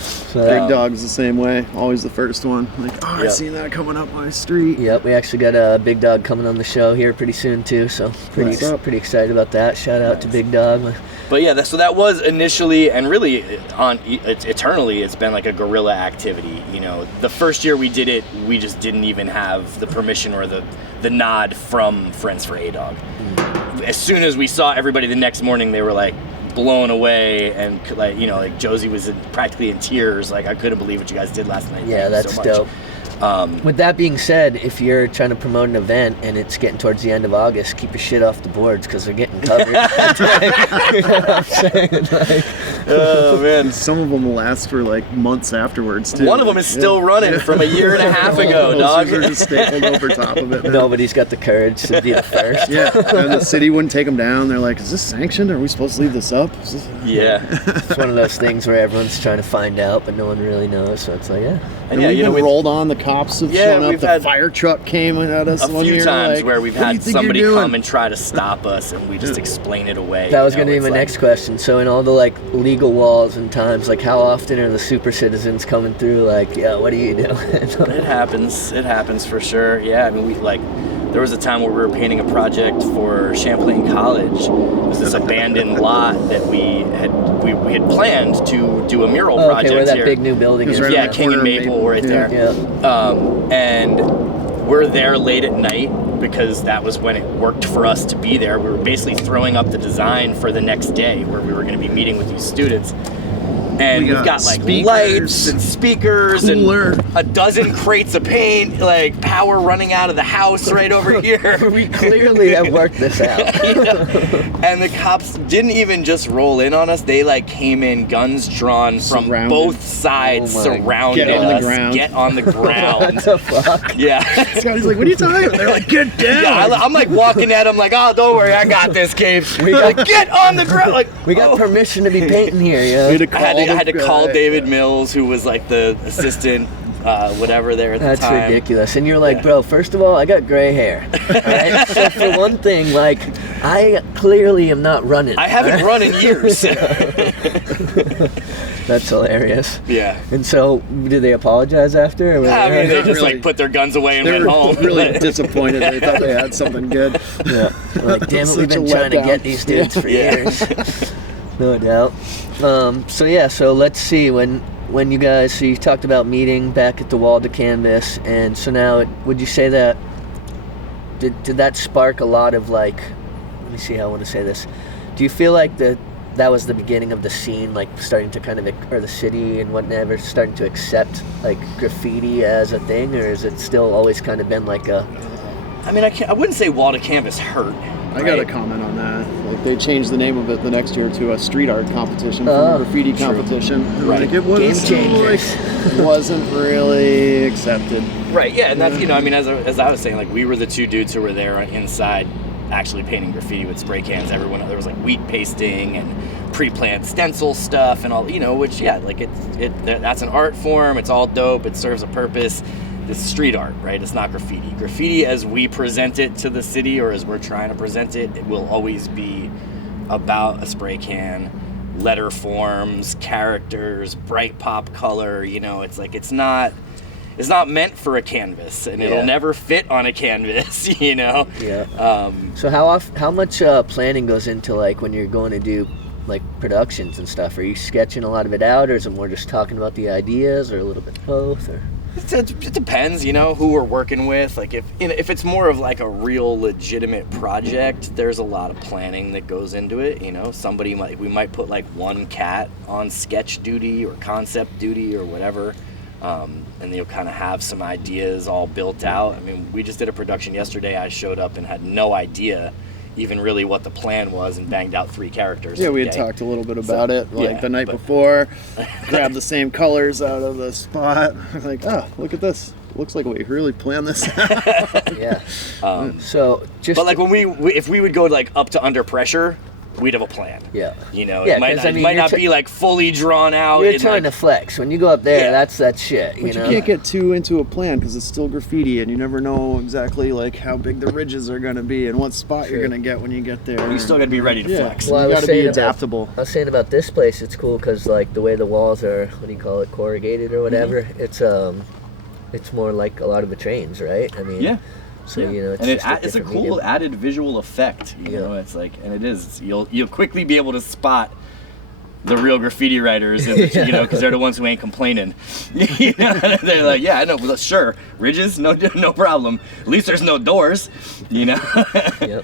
So, Big Dog's the same way. Always the first one. Like, I Yep. seen that coming up my street. Yep, we actually got a Big Dog coming on the show here pretty soon too, so What's up? pretty excited about that. Shout out to Big Dog. But yeah, so that was initially, and really eternally, it's been like a guerrilla activity. The first year we did it, we just didn't even have the permission or the nod from Friends for A-Dog. As soon as we saw everybody the next morning, they were like blown away, and like Josie was practically in tears. Like, I couldn't believe what you guys did last night. Yeah, Thank you that's so dope. much. With that being said, if you're trying to promote an event and it's getting towards the end of August, keep your shit off the boards because they're getting covered. You know what I'm saying? Like, Oh man. Some of them will last for like months afterwards too. One of them is still running from a year and a half ago, dog. They're just stapled over top of it. nobody's got the courage to be the first. Yeah, and the city wouldn't take them down. They're like, "Is this sanctioned? Are we supposed to leave this up?" Yeah. It's one of those things where everyone's trying to find out, but no one really knows. So it's like, yeah. And yeah, we've been we've- rolled on. The cops have Yeah, shown up. we've The had fire truck came at us a one few year. times like, where we've "What do you had think somebody you're doing?" come and try to stop us, and we just explain it away. That was going to be It's my like- next question. So in all the like legal walls and times, like how often are the super citizens coming through? Like, yeah, what are you doing? It happens. It happens for sure. Yeah, I mean, there was a time where we were painting a project for Champlain College. It was this abandoned lot that we had planned to do a mural project okay, where that here. big new building It was is. right Yeah, on the King and corner of Maple right there. Yeah. And we're there late at night because that was when it worked for us to be there. We were basically throwing up the design for the next day where we were going to be meeting with these students. And we've got like speakers, lights and speakers cooler. and a dozen crates of paint, like power running out of the house right over here. We clearly have worked this out. And the cops didn't even just roll in on us. They like came in guns drawn from Surrounded. both sides, Oh my- surrounded Get on the us. ground. Get on the ground. What the fuck? Yeah. Scotty's like, "What are you talking about?" They're like, "Get down!" Yeah, I'm like walking at him like, oh, don't worry, I got this, Capes. Like, get on the ground. Like, We got oh. permission to be painting here, yeah. We had to I had to the call guy. David Mills, who was like the assistant, whatever there at the That's time. ridiculous. And you're like, Yeah. bro, first of all, I got gray hair. All right? So for one thing, like, I clearly am not running. I haven't run in years. That's hilarious. Yeah. And so, did they apologize after? Or They just really. like put their guns away and They went were home. really disappointed. They thought they had something good. Yeah. Like, damn it, we've Such a been trying to letdown. get these dudes for years. No doubt. So let's see, when you guys, so you talked about meeting back at the wall to canvas, and so now, would you say that, did that spark a lot of like, let me see how I want to say this. Do you feel like that was the beginning of the scene, like starting to kind of, or the city and whatever, starting to accept like graffiti as a thing, or is it still always kind of been like a... I mean, I wouldn't say wall to canvas hurt. I got a comment on that. Like they changed the name of it the next year to a street art competition from a graffiti competition. Right. Like it wasn't Game changers. wasn't really accepted. Right, yeah, and that's, I mean, as I was saying, like, we were the two dudes who were there inside actually painting graffiti with spray cans. Everyone, there was like wheat pasting and pre-planned stencil stuff and all, which, yeah, like that's an art form. It's all dope. It serves a purpose. This is street art, right? It's not graffiti. Graffiti, as we present it to the city, or as we're trying to present it, it will always be about a spray can, letter forms, characters, bright pop color. It's like it's not meant for a canvas, and it'll never fit on a canvas. Yeah. So how much planning goes into like when you're going to do like productions and stuff? Are you sketching a lot of it out, or is it more just talking about the ideas, or a little bit of both? Or it depends, who we're working with. Like if it's more of like a real legitimate project, there's a lot of planning that goes into it. We might put like one cat on sketch duty or concept duty or whatever. And you'll kind of have some ideas all built out. I mean, we just did a production yesterday. I showed up and had no idea even really what the plan was, and banged out 3 characters. Yeah, we had talked a little bit about it, like the night before. Grabbed the same colors out of the spot. Like, oh, look at this. Looks like we really planned this out. Yeah. So just. But like if we would go like up to Under Pressure, we'd have a plan. Yeah. It might not be like fully drawn out. You're trying to flex. When you go up there, that's that shit. But you can't get too into a plan because it's still graffiti, and you never know exactly like how big the ridges are going to be and what spot you're going to get when you get there. You still got to be ready to flex. Well, you got to be adaptable. I was saying about this place, it's cool because like the way the walls are, what do you call it, corrugated or whatever. It's more like a lot of the trains, right? I mean. Yeah. So it's a cool added visual effect. It's like, and it is. You'll quickly be able to spot the real graffiti writers, because they're the ones who ain't complaining. They're like, yeah, I know, well, sure, ridges, no problem. At least there's no doors. Yeah,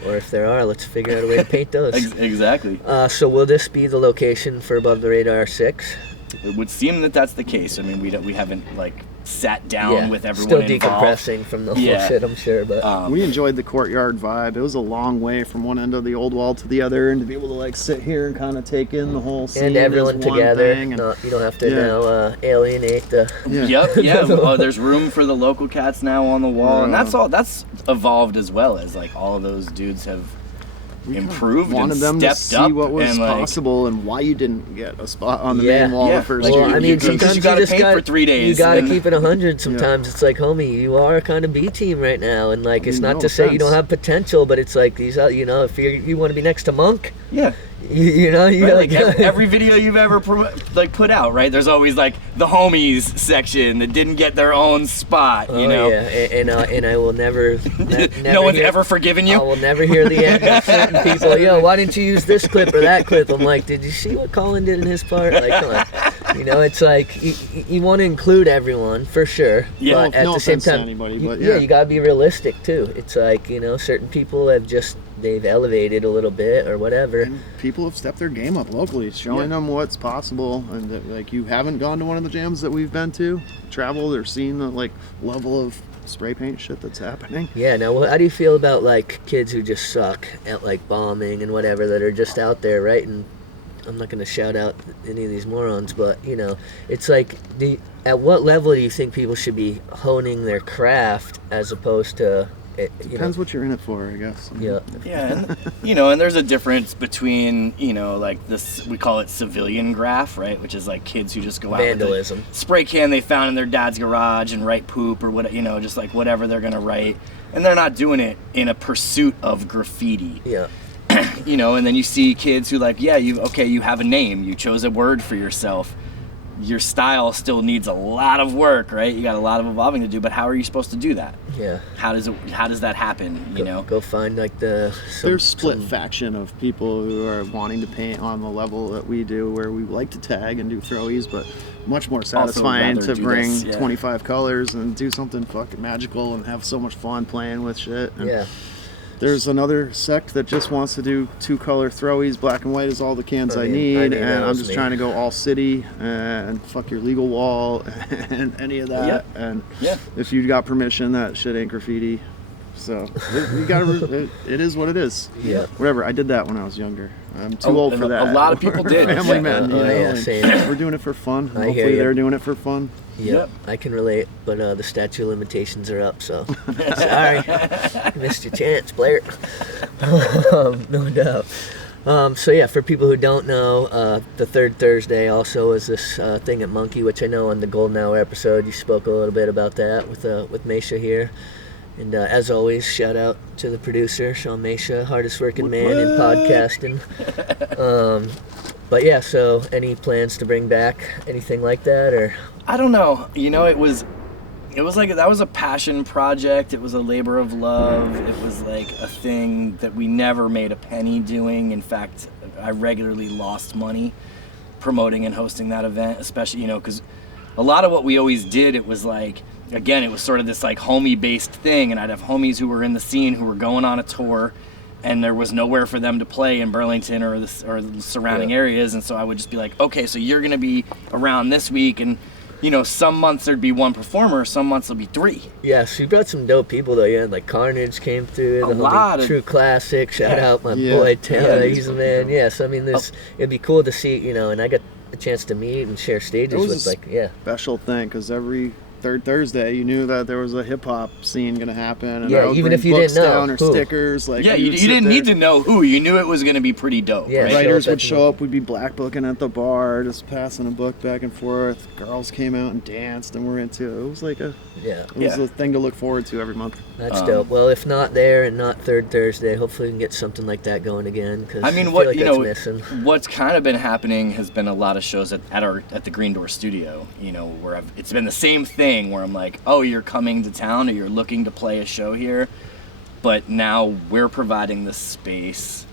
or if there are, let's figure out a way to paint those. Exactly. So will this be the location for Above the Radar 6? It would seem that that's the case. I mean, we haven't like sat down with everyone still decompressing from the whole shit, I'm sure, but we enjoyed the courtyard vibe. It was a long way from one end of the old wall to the other, and to be able to like sit here and kind of take in the whole scene and everyone together. You don't have to now alienate the. Yep. There's room for the local cats now on the wall, and that's evolved as well as like all of those dudes have improved wanted and them to stepped up see what was and like, possible and why you didn't get a spot on the main wall the first well, year. I mean, sometimes you gotta paint for 3 days. You gotta keep it 100. Sometimes it's like, homie, you are kind of B team right now, and like it's not to say you don't have potential, but it's like these, if you want to be next to Monk, every video you've ever put out, right? There's always like the homies section that didn't get their own spot, and I will never. No one's ever forgiven you. I will never hear the end of certain people. Yo, why didn't you use this clip or that clip? I'm like, did you see what Colin did in his part? Like, come on. It's like you want to include everyone for sure, but at the same time, you gotta be realistic too. It's like certain people have they've elevated a little bit or whatever. And people have stepped their game up locally, showing them what's possible, and that, like, you haven't gone to one of the jams that we've been to, traveled, or seen the like level of spray paint shit that's happening. Yeah. Now, how do you feel about like kids who just suck at like bombing and whatever, that are just out there writing? I'm not going to shout out any of these morons, but it's like, at what level do you think people should be honing their craft as opposed to? Depends what you're in it for, I guess. Yeah. Yeah, and there's a difference between, like this, we call it civilian graph, right? Which is like kids who just go out vandalism, with a spray can they found in their dad's garage and write poop or what, just like whatever they're gonna write, and they're not doing it in a pursuit of graffiti. Yeah. you know, and then you see kids who like, yeah, you have a name, you chose a word for yourself. Your style still needs a lot of work, right? You got a lot of evolving to do, but how are you supposed to do that? Yeah. How does that happen, you know? Go find like there's split faction of people who are wanting to paint on the level that we do, where we like to tag and do throwies, but much more satisfying to bring 25 colors and do something fucking magical and have so much fun playing with shit. And yeah. There's another sect that just wants to do 2-color throwies. Black and white is all the cans I need, and I'm just trying to go all city and fuck your legal wall and any of that. Yep. And if you got permission, that shit ain't graffiti. So you gotta. It is what it is. Yeah. Whatever. I did that when I was younger. I'm too old for that. A lot of people did. Family men. You know, same. we're doing it for fun. Hopefully they're doing it for fun. Yep, I can relate, but the statute of limitations are up, so sorry, missed your chance, Blair. No doubt. So yeah, for people who don't know, the third Thursday also is this thing at Monkey, which I know on the Golden Hour episode you spoke a little bit about that with Mesha here. And as always, shout out to the producer, Sean Mesha, hardest working man in podcasting. But yeah, so any plans to bring back anything like that, or? I don't know. You know, it was like, that was a passion project. It was a labor of love. It was like a thing that we never made a penny doing. In fact, I regularly lost money promoting and hosting that event, especially, you know, because a lot of what we always did, it was like, again, it was sort of this like homie-based thing, and I'd have homies who were in the scene who were going on a tour, and there was nowhere for them to play in Burlington or the surrounding areas, and so I would just be like, okay, so you're going to be around this week, and you know, some months there'd be one performer, some months there'll be 3. Yeah, so you brought some dope people though. Yeah, like Carnage came through. A lot of True Classic. Shout out my boy Taylor. He's a man. Yeah, so I mean, it'd be cool to see, you know, and I got a chance to meet and share stages with special thing, because every third Thursday you knew that there was a hip hop scene gonna happen, and even if you didn't know down or stickers, like you didn't need to know who. You knew it was gonna be pretty dope. Yeah, right? Writers would show up. We'd be black booking at the bar, just passing a book back and forth. Girls came out and danced, and we're into it. It was like a thing to look forward to every month. That's dope. Well, if not there and not third Thursday, hopefully we can get something like that going again. Cause I mean, missing. What's kind of been happening has been a lot of shows at the Green Door Studio. You know, where it's been the same thing where I'm like, oh, you're coming to town or you're looking to play a show here, but now we're providing the space.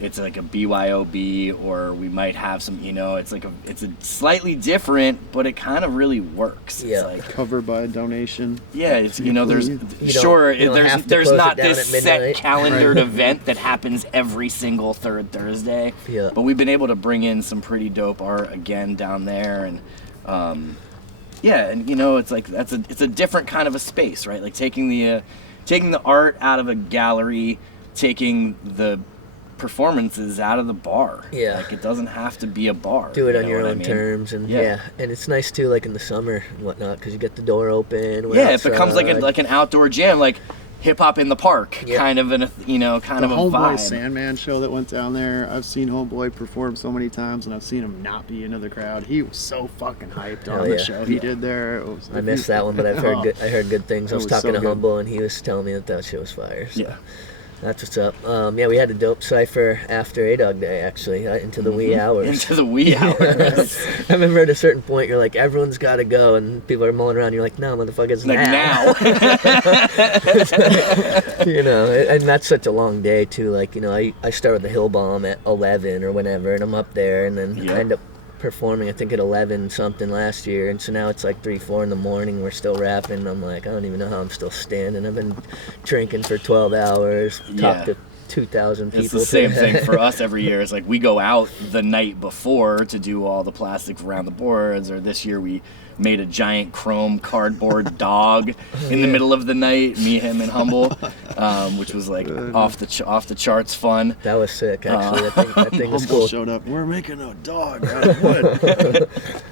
It's like a BYOB, or we might have some, you know, it's a slightly different, but it kind of really works. Yeah. It's like covered by a donation. Yeah, it's, you know, there's not this set calendared event that happens every single third Thursday. Yeah. But we've been able to bring in some pretty dope art again down there, and and you know, it's like it's a different kind of a space, right? Like taking the art out of a gallery, taking the performances out of the bar. Yeah. Like, it doesn't have to be a bar. Do it on your own terms, and and it's nice too, like in the summer and whatnot, because you get the door open. It becomes like an outdoor jam, like hip hop in the park, kind of a vibe. Homeboy Sandman show that went down there. I've seen Homeboy perform so many times, and I've seen him not be into the crowd. He was so fucking hyped on the show he did there. I missed that one, but I heard good things. I was talking to Humble, and he was telling me that shit was fire. So. Yeah. That's what's up. We had a dope cypher after A-Dog Day, actually, into the wee hours. Into the wee hours. I remember at a certain point, you're like, everyone's got to go, and people are mulling around. You're like, no, motherfuckers, now. You know, and that's such a long day, too. Like, you know, I start with the Hill Bomb at 11 or whenever, and I'm up there, and then I end up performing, I think, at 11 something last year, and so now it's like 3-4 in the morning. We're still rapping, and I'm like, I don't even know how I'm still standing. I've been drinking for 12 hours, talked to 2,000 people. It's the same thing for us every year. It's like we go out the night before to do all the plastic around the boards, or this year we made a giant chrome cardboard dog in the middle of the night, me, him, and Humble, which was like off the charts fun. That was sick, actually. That thing was Humble cool. showed up. We're making a dog out of wood.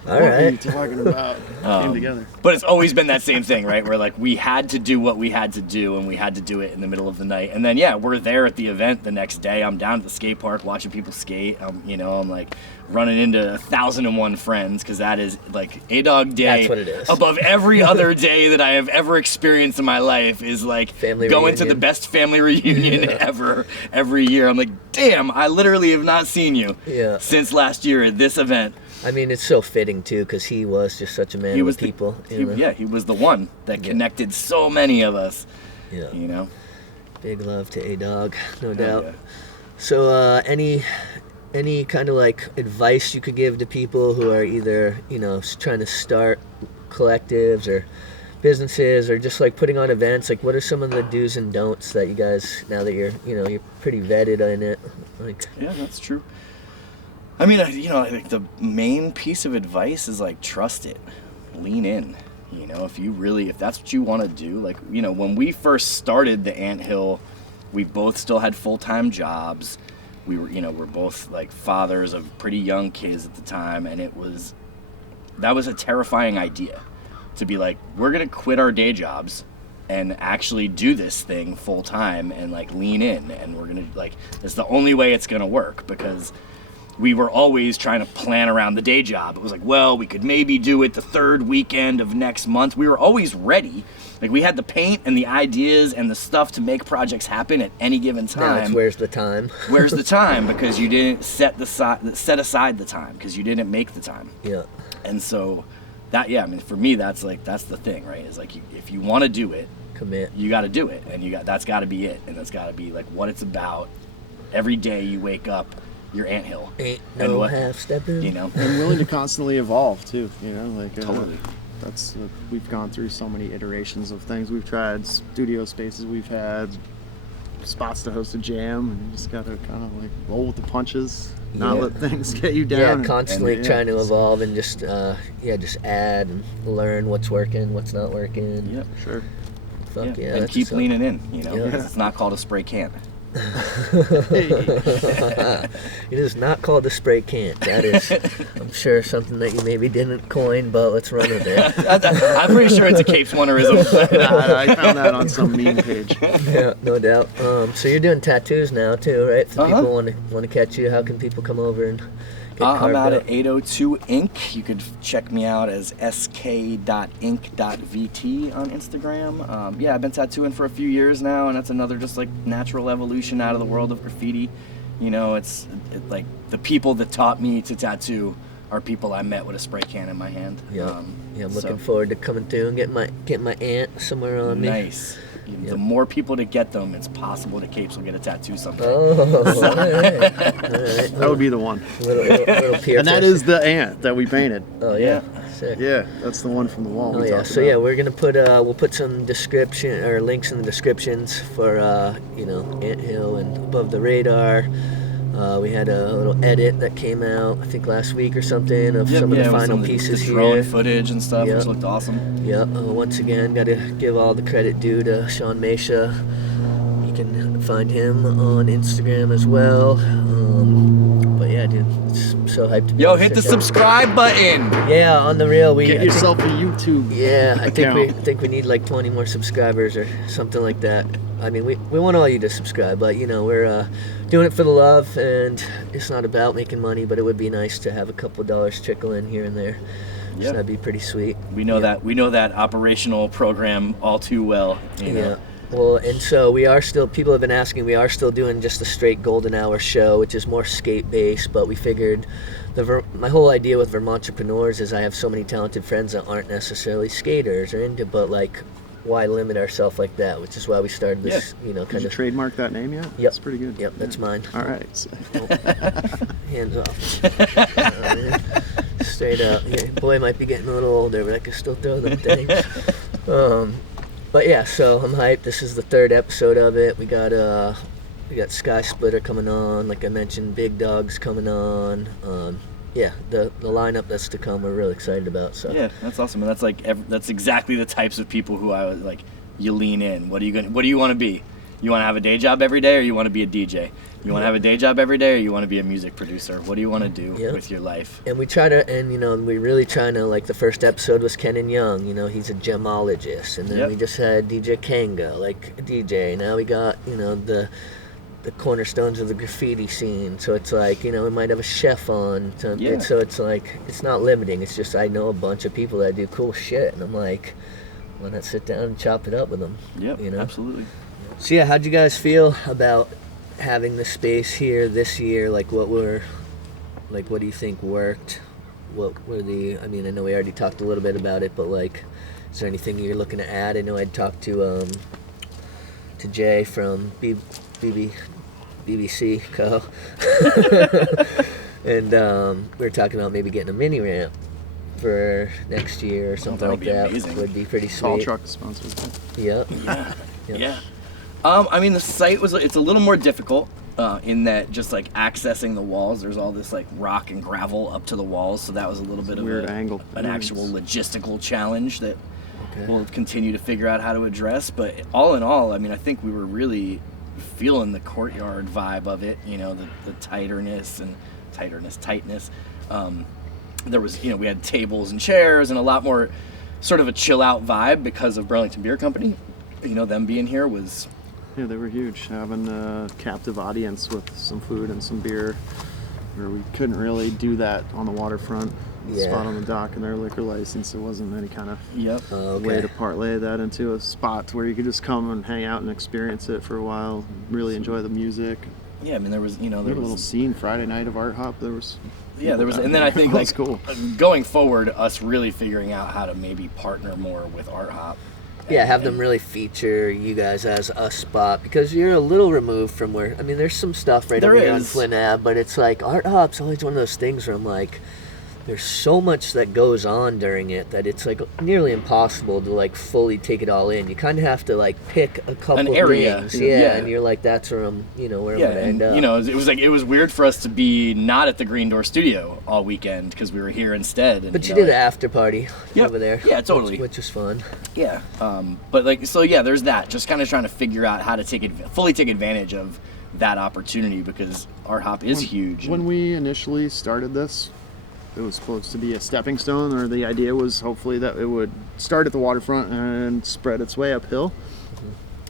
All right. What are you talking about? Came together. But it's always been that same thing, right? Where like we had to do what we had to do, and we had to do it in the middle of the night. And then we're there at the event the next day. I'm down at the skate park watching people skate. I'm like running into 1,001 friends, because that is like A-Dog day. That's what it is. Above every other day that I have ever experienced in my life is like Family going reunion. to the best family reunion ever every year. I'm like, damn, I literally have not seen you since last year at this event. I mean, it's so fitting too, because he was just such a man of the people. He was the one that connected so many of us. Yeah. You know? Big love to A-Dog, no doubt. Yeah. So, any kind of like advice you could give to people who are either, trying to start collectives or businesses or just like putting on events? Like, what are some of the do's and don'ts that you guys, now that you're pretty vetted in it? Like, yeah, that's true. I mean, I think the main piece of advice is like trust it, lean in. If that's what you want to do, like, when we first started the Anthill, we both still had full-time jobs. We were, we're both like fathers of pretty young kids at the time, and that was a terrifying idea to be like, we're gonna quit our day jobs and actually do this thing full-time and like lean in, and we're gonna like, it's the only way it's gonna work, because we were always trying to plan around the day job. It was like, well, we could maybe do it the third weekend of next month. We were always ready. Like, we had the paint and the ideas and the stuff to make projects happen at any given time. now it's where's the time? Where's the time? Because you didn't set aside the time, because you didn't make the time. Yeah. And so for me, that's the thing, right? Is like, if you want to do it, Commit. you got to do it, and that's got to be it, and that's got to be like what it's about. Every day you wake up, your Anthill. Ain't no half stepping. And willing to constantly evolve too. Totally. That's we've gone through so many iterations of things. We've tried studio spaces, we've had spots to host a jam, and you just gotta kind of like roll with the punches, not let things get you down. Yeah, constantly trying to evolve and just add and learn what's working, what's not working. Yep, sure. Fuck yeah. And keep leaning in. Because it's not called a spray can. It is not called a spray can. That is, I'm sure, something that you maybe didn't coin, but let's run with it. I'm pretty sure it's a Capes onerism. I found that on some meme page. Yeah, no doubt. So you're doing tattoos now too, right? If people want to catch you, how can people come over and get carved I'm out up? at 802 Inc. You could check me out as sk.inc.vt on Instagram. I've been tattooing for a few years now, and that's another just like natural evolution out of the world of graffiti. It's like the people that taught me to tattoo are people I met with a spray can in my hand. I'm looking forward to coming through and get my aunt somewhere on me. Nice. The more people to get them, it's possible that Capes will get a tattoo someday. Oh, all right. That would be the one. Little peer And that test. is the ant that we painted. Oh yeah. Sick. Yeah, that's the one from the wall. Oh we yeah, talked so about. we're gonna put we'll put some description or links in the descriptions for Anthill and Above the Radar. We had a little edit that came out I think last week or something of some of the final pieces the drone here. footage and stuff, which looked awesome. Yep. Once again, got to give all the credit due to Sean Mesha. You can find him on Instagram as well. But yeah, dude, it's so hyped to be Yo, hit the subscribe button. Yeah, on the real, Get yourself a YouTube. Yeah, I account. think we need like 20 more subscribers or something like that. I mean, we want all you to subscribe, but we're doing it for the love, and it's not about making money, but it would be nice to have a couple dollars trickle in here and there. So that'd be pretty sweet. We know that operational program all too well. Yeah. Well, and so people have been asking, we are still doing just a straight golden hour show, which is more skate based, but we figured my whole idea with Vermontrepreneurs is I have so many talented friends that aren't necessarily skaters or into, but like, why limit ourselves like that? Which is why we started this, Did you trademark that name yet? Yep. That's pretty good. Yep, that's mine. All right. Hands off. Straight up. Yeah, boy might be getting a little older, but I can still throw them things. But yeah, so I'm hyped. This is the third episode of it. We got Sky Splitter coming on. Like I mentioned, Big Dog's coming on. The lineup that's to come, we're really excited about. So yeah, that's awesome, and that's exactly the types of people who I was like. You lean in. What do you want to be? You want to have a day job every day, or you want to be a DJ? You want to have a day job every day, or you want to be a music producer? What do you want to do with your life? And we try to, and we really trying to, like the first episode was Kenan Young. He's a gemologist, and then we just had DJ Kanga, like a DJ. Now we got the the cornerstones of the graffiti scene. So it's like, you know, we might have a chef on. So it's like, it's not limiting. It's just I know a bunch of people that do cool shit, and I'm like, why not sit down and chop it up with them? Yeah, you know? absolutely. So yeah, how'd you guys feel about having the space here this year? Like, what do you think worked? What were I mean, I know we already talked a little bit about it, but like, is there anything you're looking to add? I know I'd talked to Jay from BBC Co. And we were talking about maybe getting a mini ramp for next year or something like that. Amazing. Would be pretty sweet. Tall truck sponsors. Yep. Yeah. I mean, the site it's a little more difficult in that just like accessing the walls. There's all this like rock and gravel up to the walls, so that was a little bit of weird angle. An actual logistical challenge that we'll continue to figure out how to address. But all in all, I mean, I think we were really feeling the courtyard vibe of it. You know, the tightness. There was, you know, we had tables and chairs and a lot more sort of a chill out vibe because of Burlington Beer Company. You know, them being here was... Yeah, they were huge. Having a captive audience with some food and some beer, where we couldn't really do that on the waterfront. Spot on the dock and their liquor license. It wasn't any kind of way to parlay that into a spot where you could just come and hang out and experience it for a while, really enjoy the music. Yeah, I mean, there was, you know, there was a little scene Friday night of Art Hop. There was and then I think like cool. Going forward, us really figuring out how to maybe partner more with Art Hop. Yeah, have them really feature you guys as a spot, because you're a little removed from where, I mean, there's some stuff right over here on Flynn Ave, but it's like Art Hop's always one of those things where I'm like, there's so much that goes on during it that it's like nearly impossible to like fully take it all in. You kind of have to like pick a couple An area. things, and you're like, that's where I'm, you know, where I'm gonna end up. You know, it was weird for us to be not at the Green Door Studio all weekend because we were here instead. And, but you did an after party over there. Yeah, totally. Which is fun. Yeah, but like, so yeah, there's that. Just kind of trying to figure out how to fully take advantage of that opportunity, because Art Hop is huge. When we initially started this, it was supposed to be a stepping stone, or the idea was hopefully that it would start at the waterfront and spread its way uphill,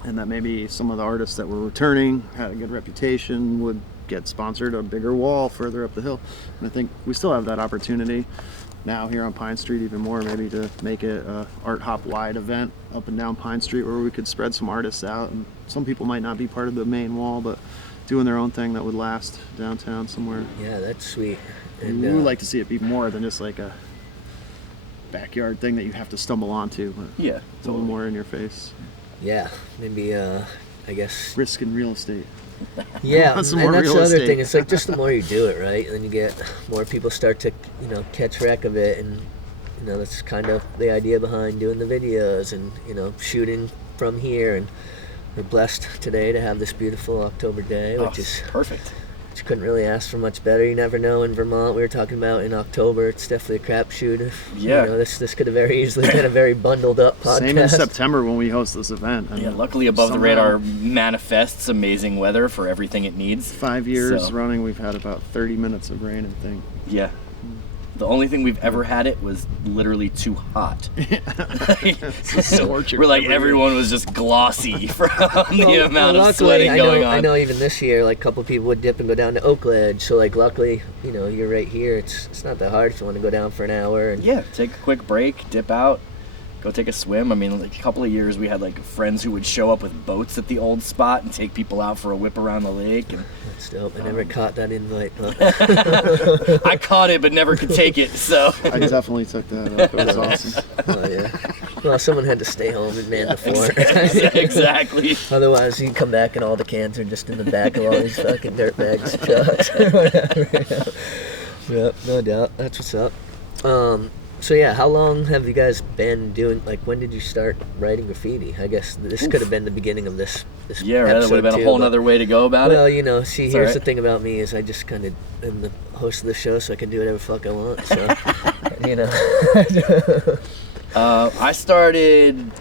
and that maybe some of the artists that were returning, had a good reputation, would get sponsored a bigger wall further up the hill. And I think we still have that opportunity now here on Pine Street even more, maybe to make it a Art Hop wide event up and down Pine Street where we could spread some artists out, and some people might not be part of the main wall, but doing their own thing that would last downtown somewhere. Yeah, that's sweet. And we would like to see it be more than just like a backyard thing that you have to stumble onto. But yeah, it's a little more in your face. Yeah, maybe I guess risk in real estate. Yeah, and that's the other thing. It's like just the more you do it, right? And then you get more people start to, you know, catch wreck of it, and you know, that's kind of the idea behind doing the videos and, you know, shooting from here. And we're blessed today to have this beautiful October day, which is perfect. You couldn't really ask for much better. You never know. In Vermont, we were talking about in October, it's definitely a crapshoot. Yeah. You know, this could have very easily been a very bundled up podcast. Same in September when we host this event. Yeah, luckily Above the Radar manifests amazing weather for everything it needs. 5 years running, we've had about 30 minutes of rain and thing. Yeah. The only thing we've ever had it was literally too hot. So we're like, everyone was just glossy from the amount of sweating going on. I know even this year, like a couple people would dip and go down to Oakledge. So like, luckily, you know, you're right here. It's not that hard if you want to go down for an hour. And take a quick break, dip out, go take a swim. I mean, like a couple of years we had like friends who would show up with boats at the old spot and take people out for a whip around the lake. And that's dope. I never caught that invite. I caught it, but never could take it. So I definitely took that up. It was awesome. Oh yeah. Well, someone had to stay home and man the fort. Exactly. Otherwise, you come back and all the cans are just in the back of all these fucking dirt bags, trucks, or whatever. Yep, no doubt. That's what's up. So yeah, how long have you guys been doing, like, when did you start writing graffiti? I guess this could have been the beginning of this yeah, right, that would have been a whole other way to go about it. Well, you know, see, here's the thing about me is I just kind of am the host of the show, so I can do whatever the fuck I want, so, you know. I started,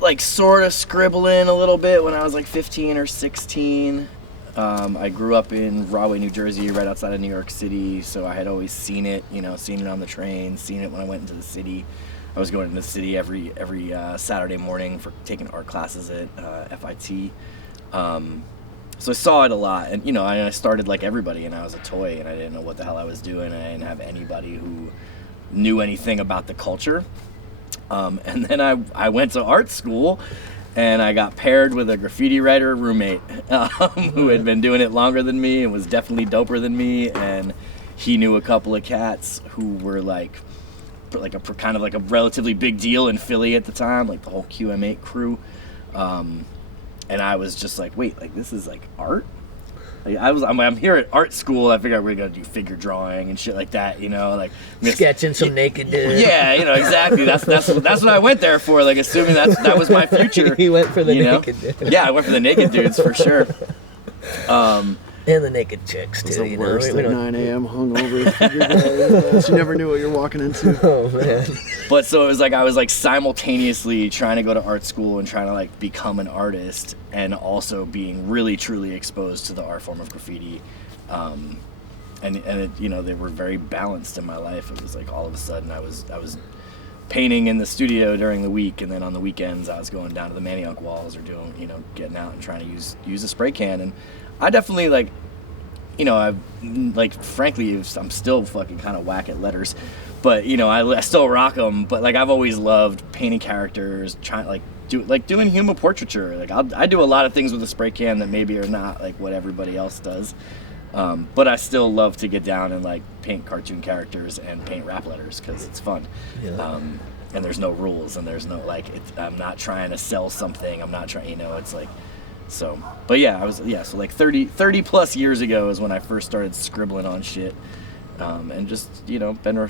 like, sort of scribbling a little bit when I was, like, 15 or 16. I grew up in Rahway, New Jersey, right outside of New York City, so I had always seen it, you know, seen it on the train, seen it when I went into the city. I was going into the city every Saturday morning for taking art classes at FIT. So I saw it a lot, and I started like everybody, and I was a toy, and I didn't know what the hell I was doing, and I didn't have anybody who knew anything about the culture. And then I went to art school, and I got paired with a graffiti writer roommate who had been doing it longer than me and was definitely doper than me, and he knew a couple of cats who were like a kind of like a relatively big deal in Philly at the time, like the whole QM8 crew. And I was just like, wait, like this is like art? Like, I'm here at art school. I figured we were gonna do figure drawing and shit like that, like sketching some naked dude. Yeah, exactly. That's what I went there for. Like assuming that was my future. He went for the naked dude. Yeah, I went for the naked dudes for sure. And the naked chicks too. It's the worst at 9 a.m. hungover. You never knew what you're walking into. Oh man. But so it was like I was like simultaneously trying to go to art school and trying to like become an artist, and also being really truly exposed to the art form of graffiti. And it, they were very balanced in my life. It was like all of a sudden I was painting in the studio during the week, and then on the weekends I was going down to the Manioc walls or doing, getting out and trying to use a spray can. And I definitely like, frankly, I'm still fucking kind of whack at letters, but I still rock them. But like I've always loved painting characters, doing human portraiture. Like I do a lot of things with a spray can that maybe are not like what everybody else does. But I still love to get down and like paint cartoon characters and paint rap letters because it's fun. Yeah. And there's no rules, and there's no I'm not trying to sell something. I'm not trying, it's like. So, but yeah, so like 30 plus years ago is when I first started scribbling on shit, and just, been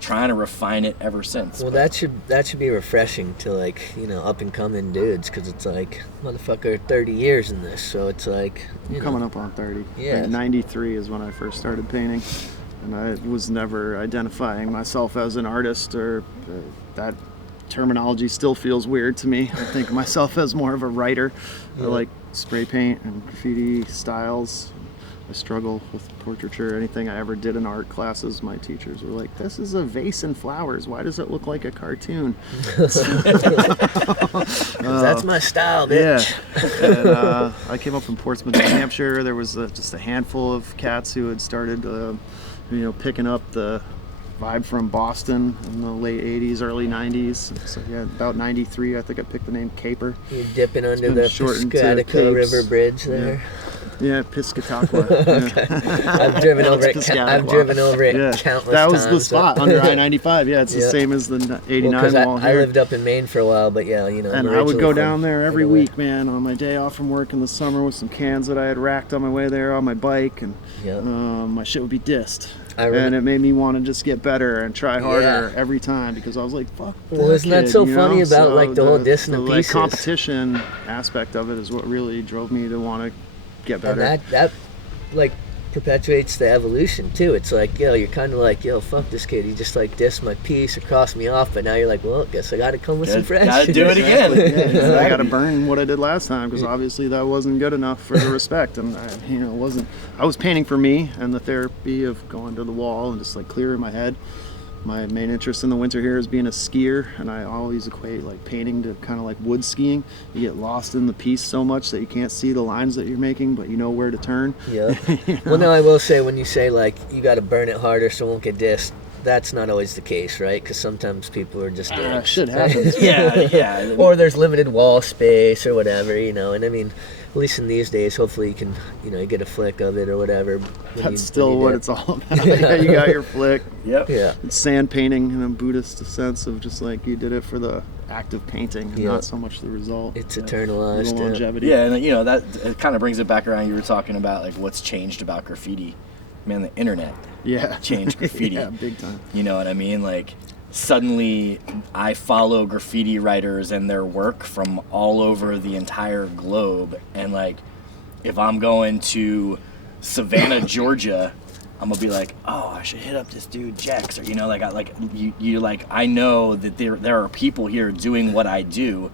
trying to refine it ever since. Well, that should be refreshing to like, up and coming dudes, because it's like, motherfucker, 30 years in this, so it's like, coming up on 30. Yeah. Like 93 is when I first started painting, and I was never identifying myself as an artist, or that terminology still feels weird to me. I think of myself as more of a writer. Yeah. I like spray paint and graffiti styles. I struggle with portraiture. Anything I ever did in art classes, my teachers were like, this is a vase and flowers. Why does it look like a cartoon? That's my style, bitch. Yeah. And I came up in Portsmouth, New Hampshire. There was just a handful of cats who had started picking up the vibe from Boston in the late 80s, early 90s. So yeah, about 93, I think I picked the name Caper. You're dipping under the Piscataqua River Bridge there. Yeah, Piscataqua. Okay. I've driven over it countless times. That was the spot under I-95. Yeah, it's the same as the 89 wall here. I lived up in Maine for a while, but yeah, And I would go down there every week, man, on my day off from work in the summer with some cans that I had racked on my way there on my bike, and my shit would be dissed. And it made me want to just get better and try harder every time, because I was like, fuck. Well, isn't that so funny about like the whole dissing of pieces? The competition aspect of it is what really drove me to want to get better. And that like perpetuates the evolution too. It's like, you're kind of like, fuck this kid, he just like dissed my piece or crossed me off, but now you're like, well, I guess I gotta come with some fresh. Gotta do it again. Exactly. I gotta burn what I did last time, because obviously that wasn't good enough for the respect, and I was painting for me and the therapy of going to the wall and just like clearing my head. My main interest in the winter here is being a skier, and I always equate like painting to kind of like wood skiing. You get lost in the piece so much that you can't see the lines that you're making, but you know where to turn. Yeah. Well, no, I will say, when you say like you got to burn it harder so it won't get dissed, that's not always the case, right? Because sometimes people are just dicks. Shit happens. Yeah. Or there's limited wall space or whatever, and I mean, at least in these days, hopefully you can, you get a flick of it or whatever. That's still what it's all about. Yeah, you got your flick. Yep. Yeah. It's sand painting in a Buddhist sense of just like you did it for the act of painting and not so much the result. It's eternalized. The longevity. Yeah, and that it kind of brings it back around. You were talking about like what's changed about graffiti. Man, the internet changed graffiti. Yeah, big time. You know what I mean? Like, suddenly I follow graffiti writers and their work from all over the entire globe, and like if I'm going to Savannah, Georgia, I'm gonna be like, oh, I should hit up this dude Jex, or I know that there are people here doing what I do,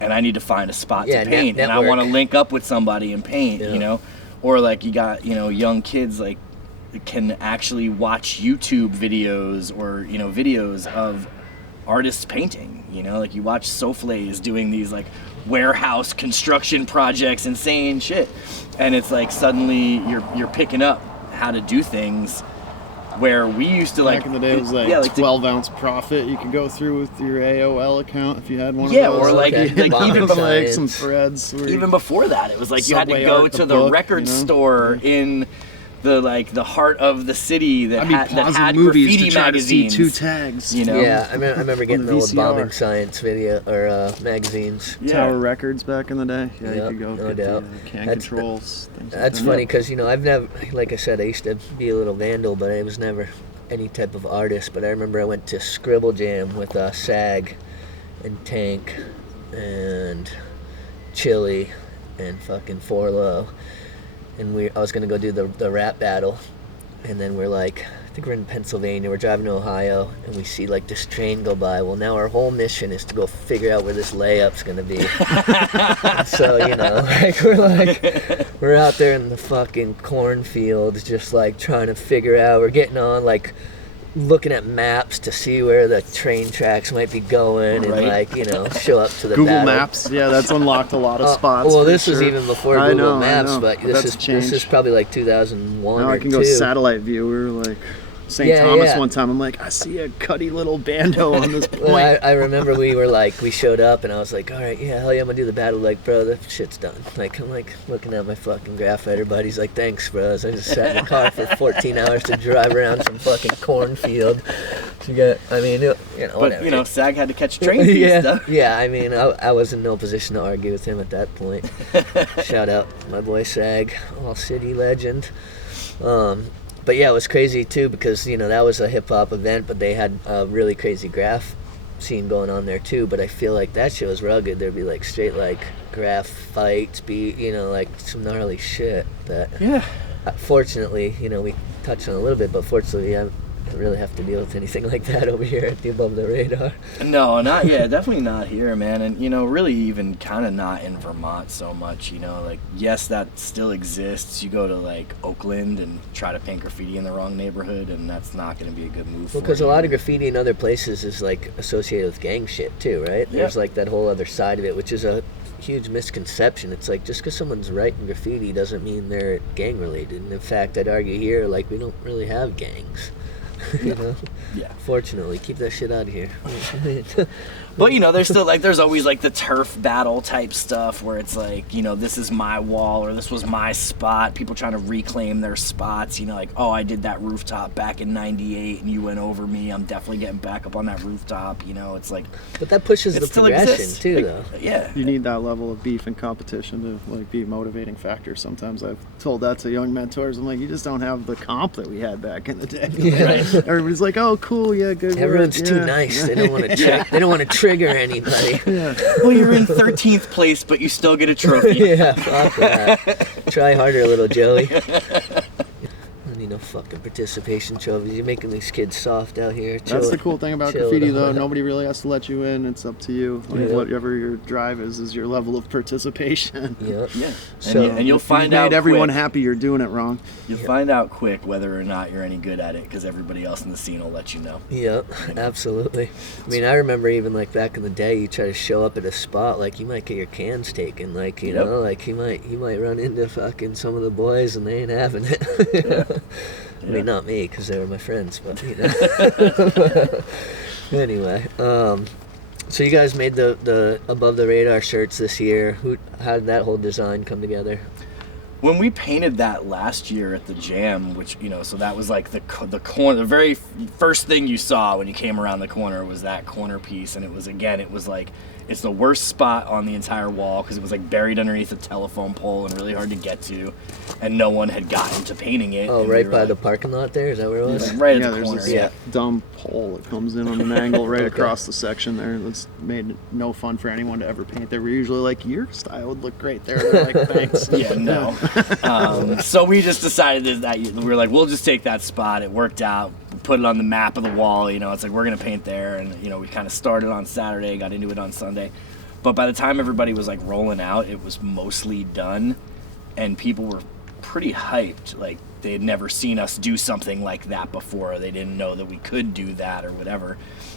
and I need to find a spot to paint, and I want to link up with somebody and paint, or like you got young kids like can actually watch YouTube videos or videos of artists painting, like you watch Souffles doing these like warehouse construction projects, insane shit. And it's like suddenly you're picking up how to do things where we used to like back in the day it was like 12-ounce profit you could go through with your AOL account if you had one of those. Yeah, or like even like some threads. Even before that, it was like you had to go to the book, record store in the heart of the city that had movies graffiti to try magazines. To see 2 tags. You know? Yeah, I remember getting the old VCR. bombing science video or magazines. Yeah. Tower Records back in the day. Yeah, Yep, you could go no get doubt. the can That's- controls. Things That's like that. funny because, I've never, like I said, I used to be a little vandal, but I was never any type of artist. But I remember I went to Scribble Jam with Sag and Tank and Chili and fucking Forlow. And I was going to go do the rap battle. And then we're like, I think we're in Pennsylvania, we're driving to Ohio, and we see like this train go by. Well, now our whole mission is to go figure out where this layup's gonna be. So, we're out there in the fucking cornfields, just like trying to figure out, we're getting on, like looking at maps to see where the train tracks might be going, and show up to the Google battle. Maps, yeah, that's unlocked a lot of spots. Well, for this was sure. even before I Google know, Maps, but that's this changed. is probably like 2001 Now or I can 2. go satellite view. We were like St. Yeah, Thomas yeah. one time. I'm like, I see a cutty little bando on this point. Well, I remember we showed up and I was like, all right, yeah, hell yeah, I'm gonna do the battle. Like, bro, that shit's done. Like, I'm like looking at my fucking graph writer buddies like, thanks, bros. I just sat in the car for 14 hours to drive around some fucking cornfield. Whatever. Sag had to catch trains. Yeah, I was in no position to argue with him at that point. Shout out my boy Sag, all city legend. But yeah, it was crazy too because that was a hip hop event, but they had a really crazy graph scene going on there too. But I feel like that shit was rugged. There'd be like straight like graph fights, like some gnarly shit. That fortunately, we touched on a little bit, but fortunately, I don't really have to deal with anything like that over here at the Above the Radar. No, definitely not here, man. And really even kind of not in Vermont so much. Yes, that still exists. You go to like Oakland and try to paint graffiti in the wrong neighborhood, and that's not going to be a good move. Well, because a lot of graffiti in other places is like associated with gang shit too, right? There's like that whole other side of it, which is a huge misconception. It's like just because someone's writing graffiti doesn't mean they're gang related. And in fact, I'd argue here like we don't really have gangs. Yeah. Fortunately, keep that shit out of here. But there's still there's always the turf battle type stuff where it's like, this is my wall or this was my spot. People trying to reclaim their spots. Oh, I did that rooftop back in '98 and you went over me. I'm definitely getting back up on that rooftop. It's like. But that pushes the still progression exists. too, though. Yeah. You need that level of beef and competition to be a motivating factor. Sometimes I've told that to young mentors. I'm like, you just don't have the comp that we had back in the day. Yeah. Right? Everybody's like, oh, cool, yeah, good. Everyone's work. too Yeah. nice. They don't want to they don't want to trigger anybody. Yeah. Well, you're in 13th place, but you still get a trophy. Yeah, fuck that. Try harder, little Joey. I need no fucking participation trophies. You're making these kids soft out here. That's the cool thing about chill graffiti, it though. out. Nobody really has to let you in. It's up to you. Like, Yeah. whatever your drive is your level of participation. Yep. Yeah. So- and you'll If you find made out everyone quick. happy, you're doing it wrong. You'll find out quick whether or not you're any good at it because everybody else in the scene will let you know. Yep, absolutely. I remember even like back in the day, you try to show up at a spot, like you might get your cans taken, like you know, like you might run into fucking some of the boys and they ain't having it. I mean, not me because they were my friends, but anyway. So you guys made the Above the Radar shirts this year. How did that whole design come together? When we painted that last year at the Jam, which so that was like the corner, the very first thing you saw when you came around the corner was that corner piece, and it was like it's the worst spot on the entire wall because it was like buried underneath a telephone pole and really hard to get to, and no one had gotten to painting it. Oh, right by the parking lot there? Is that where it was? Right at Yeah, the there's corner. this Yeah. dumb pole that comes in on an angle right Okay. across the section there. That's made no fun for anyone to ever paint. They were usually like, your style would look great there. They're like, thanks. Yeah, no. So we just decided that we were like, we'll just take that spot. It worked out. We put it on the map of the wall. It's like we're gonna paint there, and we kind of started on Saturday, got into it on Sunday. But by the time everybody was like rolling out, it was mostly done, and people were pretty hyped. Like, they had never seen us do something like that before. They didn't know that we could do that or whatever.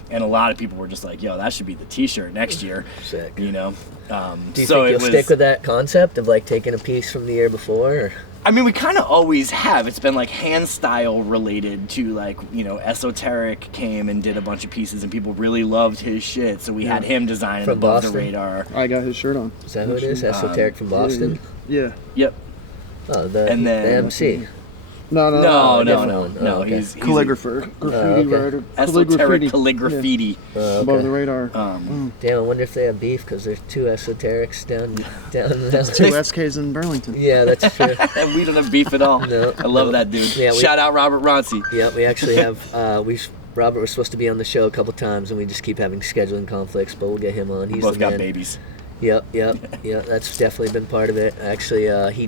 And a lot of people were just like, yo, that should be the t-shirt next year. Sick. You know? Do you think you'll stick with that concept of like taking a piece from the year before? Or? I mean, we kind of always have. It's been like hand style related to, like, you know, Esoteric came and did a bunch of pieces and people really loved his shit. So we had him design it From above Boston? the radar. I got his shirt on. Is that who it is? Esoteric from Boston? Yeah. Yep. Oh, the MC. No. No. okay. He's Calligrapher. Graffiti okay. writer. Esoteric Calligraffiti. Above the radar. Damn, I wonder if they have beef because there's 2 Esoterics down there. 2 Eskaes in Burlington. Yeah, that's true. And we don't have beef at all. No. I love that dude. Yeah, Shout out Robert Ronci. Yeah, we actually have. Robert was supposed to be on the show a couple times, and we just keep having scheduling conflicts. But we'll get him on. He's Both the got man. babies. Yep. That's definitely been part of it. Actually, he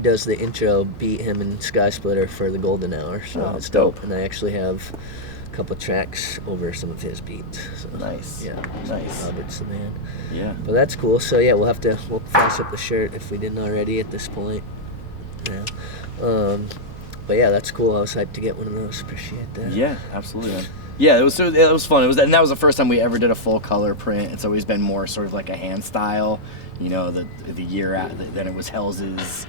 does the intro beat, him and Sky Splitter for the Golden Hour, so it's dope. And I actually have a couple tracks over some of his beats. So, Nice. Yeah. Nice. Robert's the man. Yeah. But that's cool. So yeah, we'll flash up the shirt if we didn't already at this point. Yeah. But yeah, that's cool. I was hyped to get one of those. Appreciate that. Yeah, absolutely, man. Yeah, it was fun. And that was the first time we ever did a full color print. It's always been more sort of like a hand style. You know, the year then it was Hells's,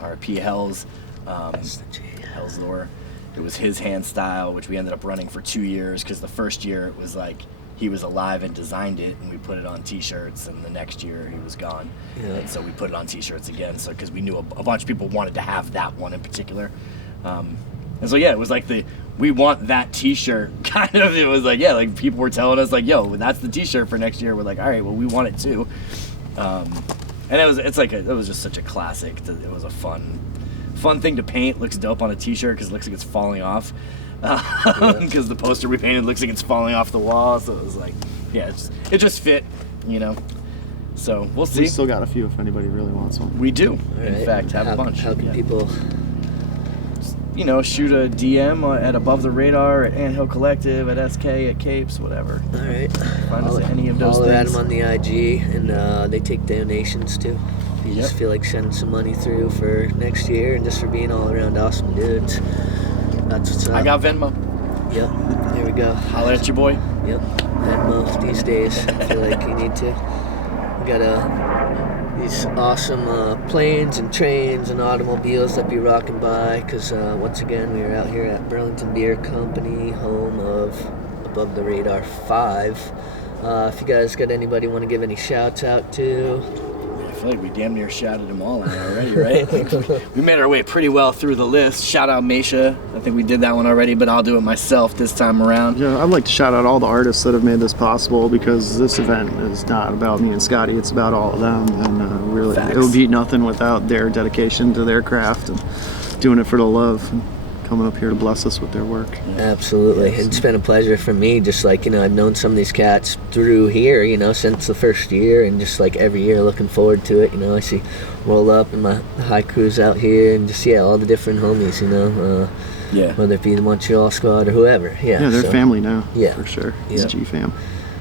RP Hell's, Hell's Lore. It was his hand style, which we ended up running for 2 years because the first year it was like he was alive and designed it, and we put it on T-shirts, and the next year he was gone. Yeah. And so we put it on T-shirts again, so because we knew a bunch of people wanted to have that one in particular. And so yeah, it was like we want that T-shirt kind of. It was like, yeah, like people were telling us like, yo, that's the T-shirt for next year. We're like, all right, well, we want it too. And it was just such a classic. It was a fun thing to paint. Looks dope on a T-shirt because it looks like it's falling off. Because the poster we painted looks like it's falling off the wall. So it was like, yeah, it just fit, you know. So we'll see. We still got a few if anybody really wants one. We do, Right. in fact, have a bunch. How can people? You know, shoot a DM at Above the Radar, at Anthill Collective, at Eskae, at Capes, whatever. All right. Find us at any of those Follow things. Adam on the IG, and they take donations too. If you just feel like sending some money through for next year, and just for being all around awesome dudes. That's what's up. I got Venmo. Yep. Here we go. Holler at your boy. Yep. Venmo these days. I feel like you need to. We got these awesome planes and trains and automobiles that be rocking by, because once again we are out here at Burlington Beer Company, home of Above the Radar 5. If you guys got anybody want to give any shouts out to? I feel like we damn near shouted them all out already, right? Like, we made our way pretty well through the list. Shout out Meisha. I think we did that one already, but I'll do it myself this time around. Yeah, I'd like to shout out all the artists that have made this possible, because this event is not about me and Scotty, it's about all of them, and really Facts. it would be nothing without their dedication to their craft and doing it for the love and coming up here to bless us with their work. Absolutely. It's been a pleasure for me. Just like, you know, I've known some of these cats through here, you know, since the first year, and just like every year looking forward to it. You know, I see Roll Up and my haikus out here, and just, yeah, all the different homies, you know, whether it be the Montreal squad or whoever. Yeah, they're family now. Yeah. For sure. It's G-Fam.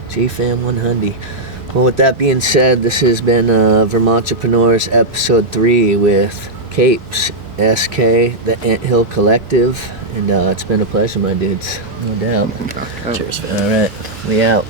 G-Fam 100. Well, with that being said, this has been Vermontrepreneurs episode 3 with Capes, Eskae, the Anthill Collective, and it's been a pleasure, my dudes, no doubt. Cheers, fam. All right, we out.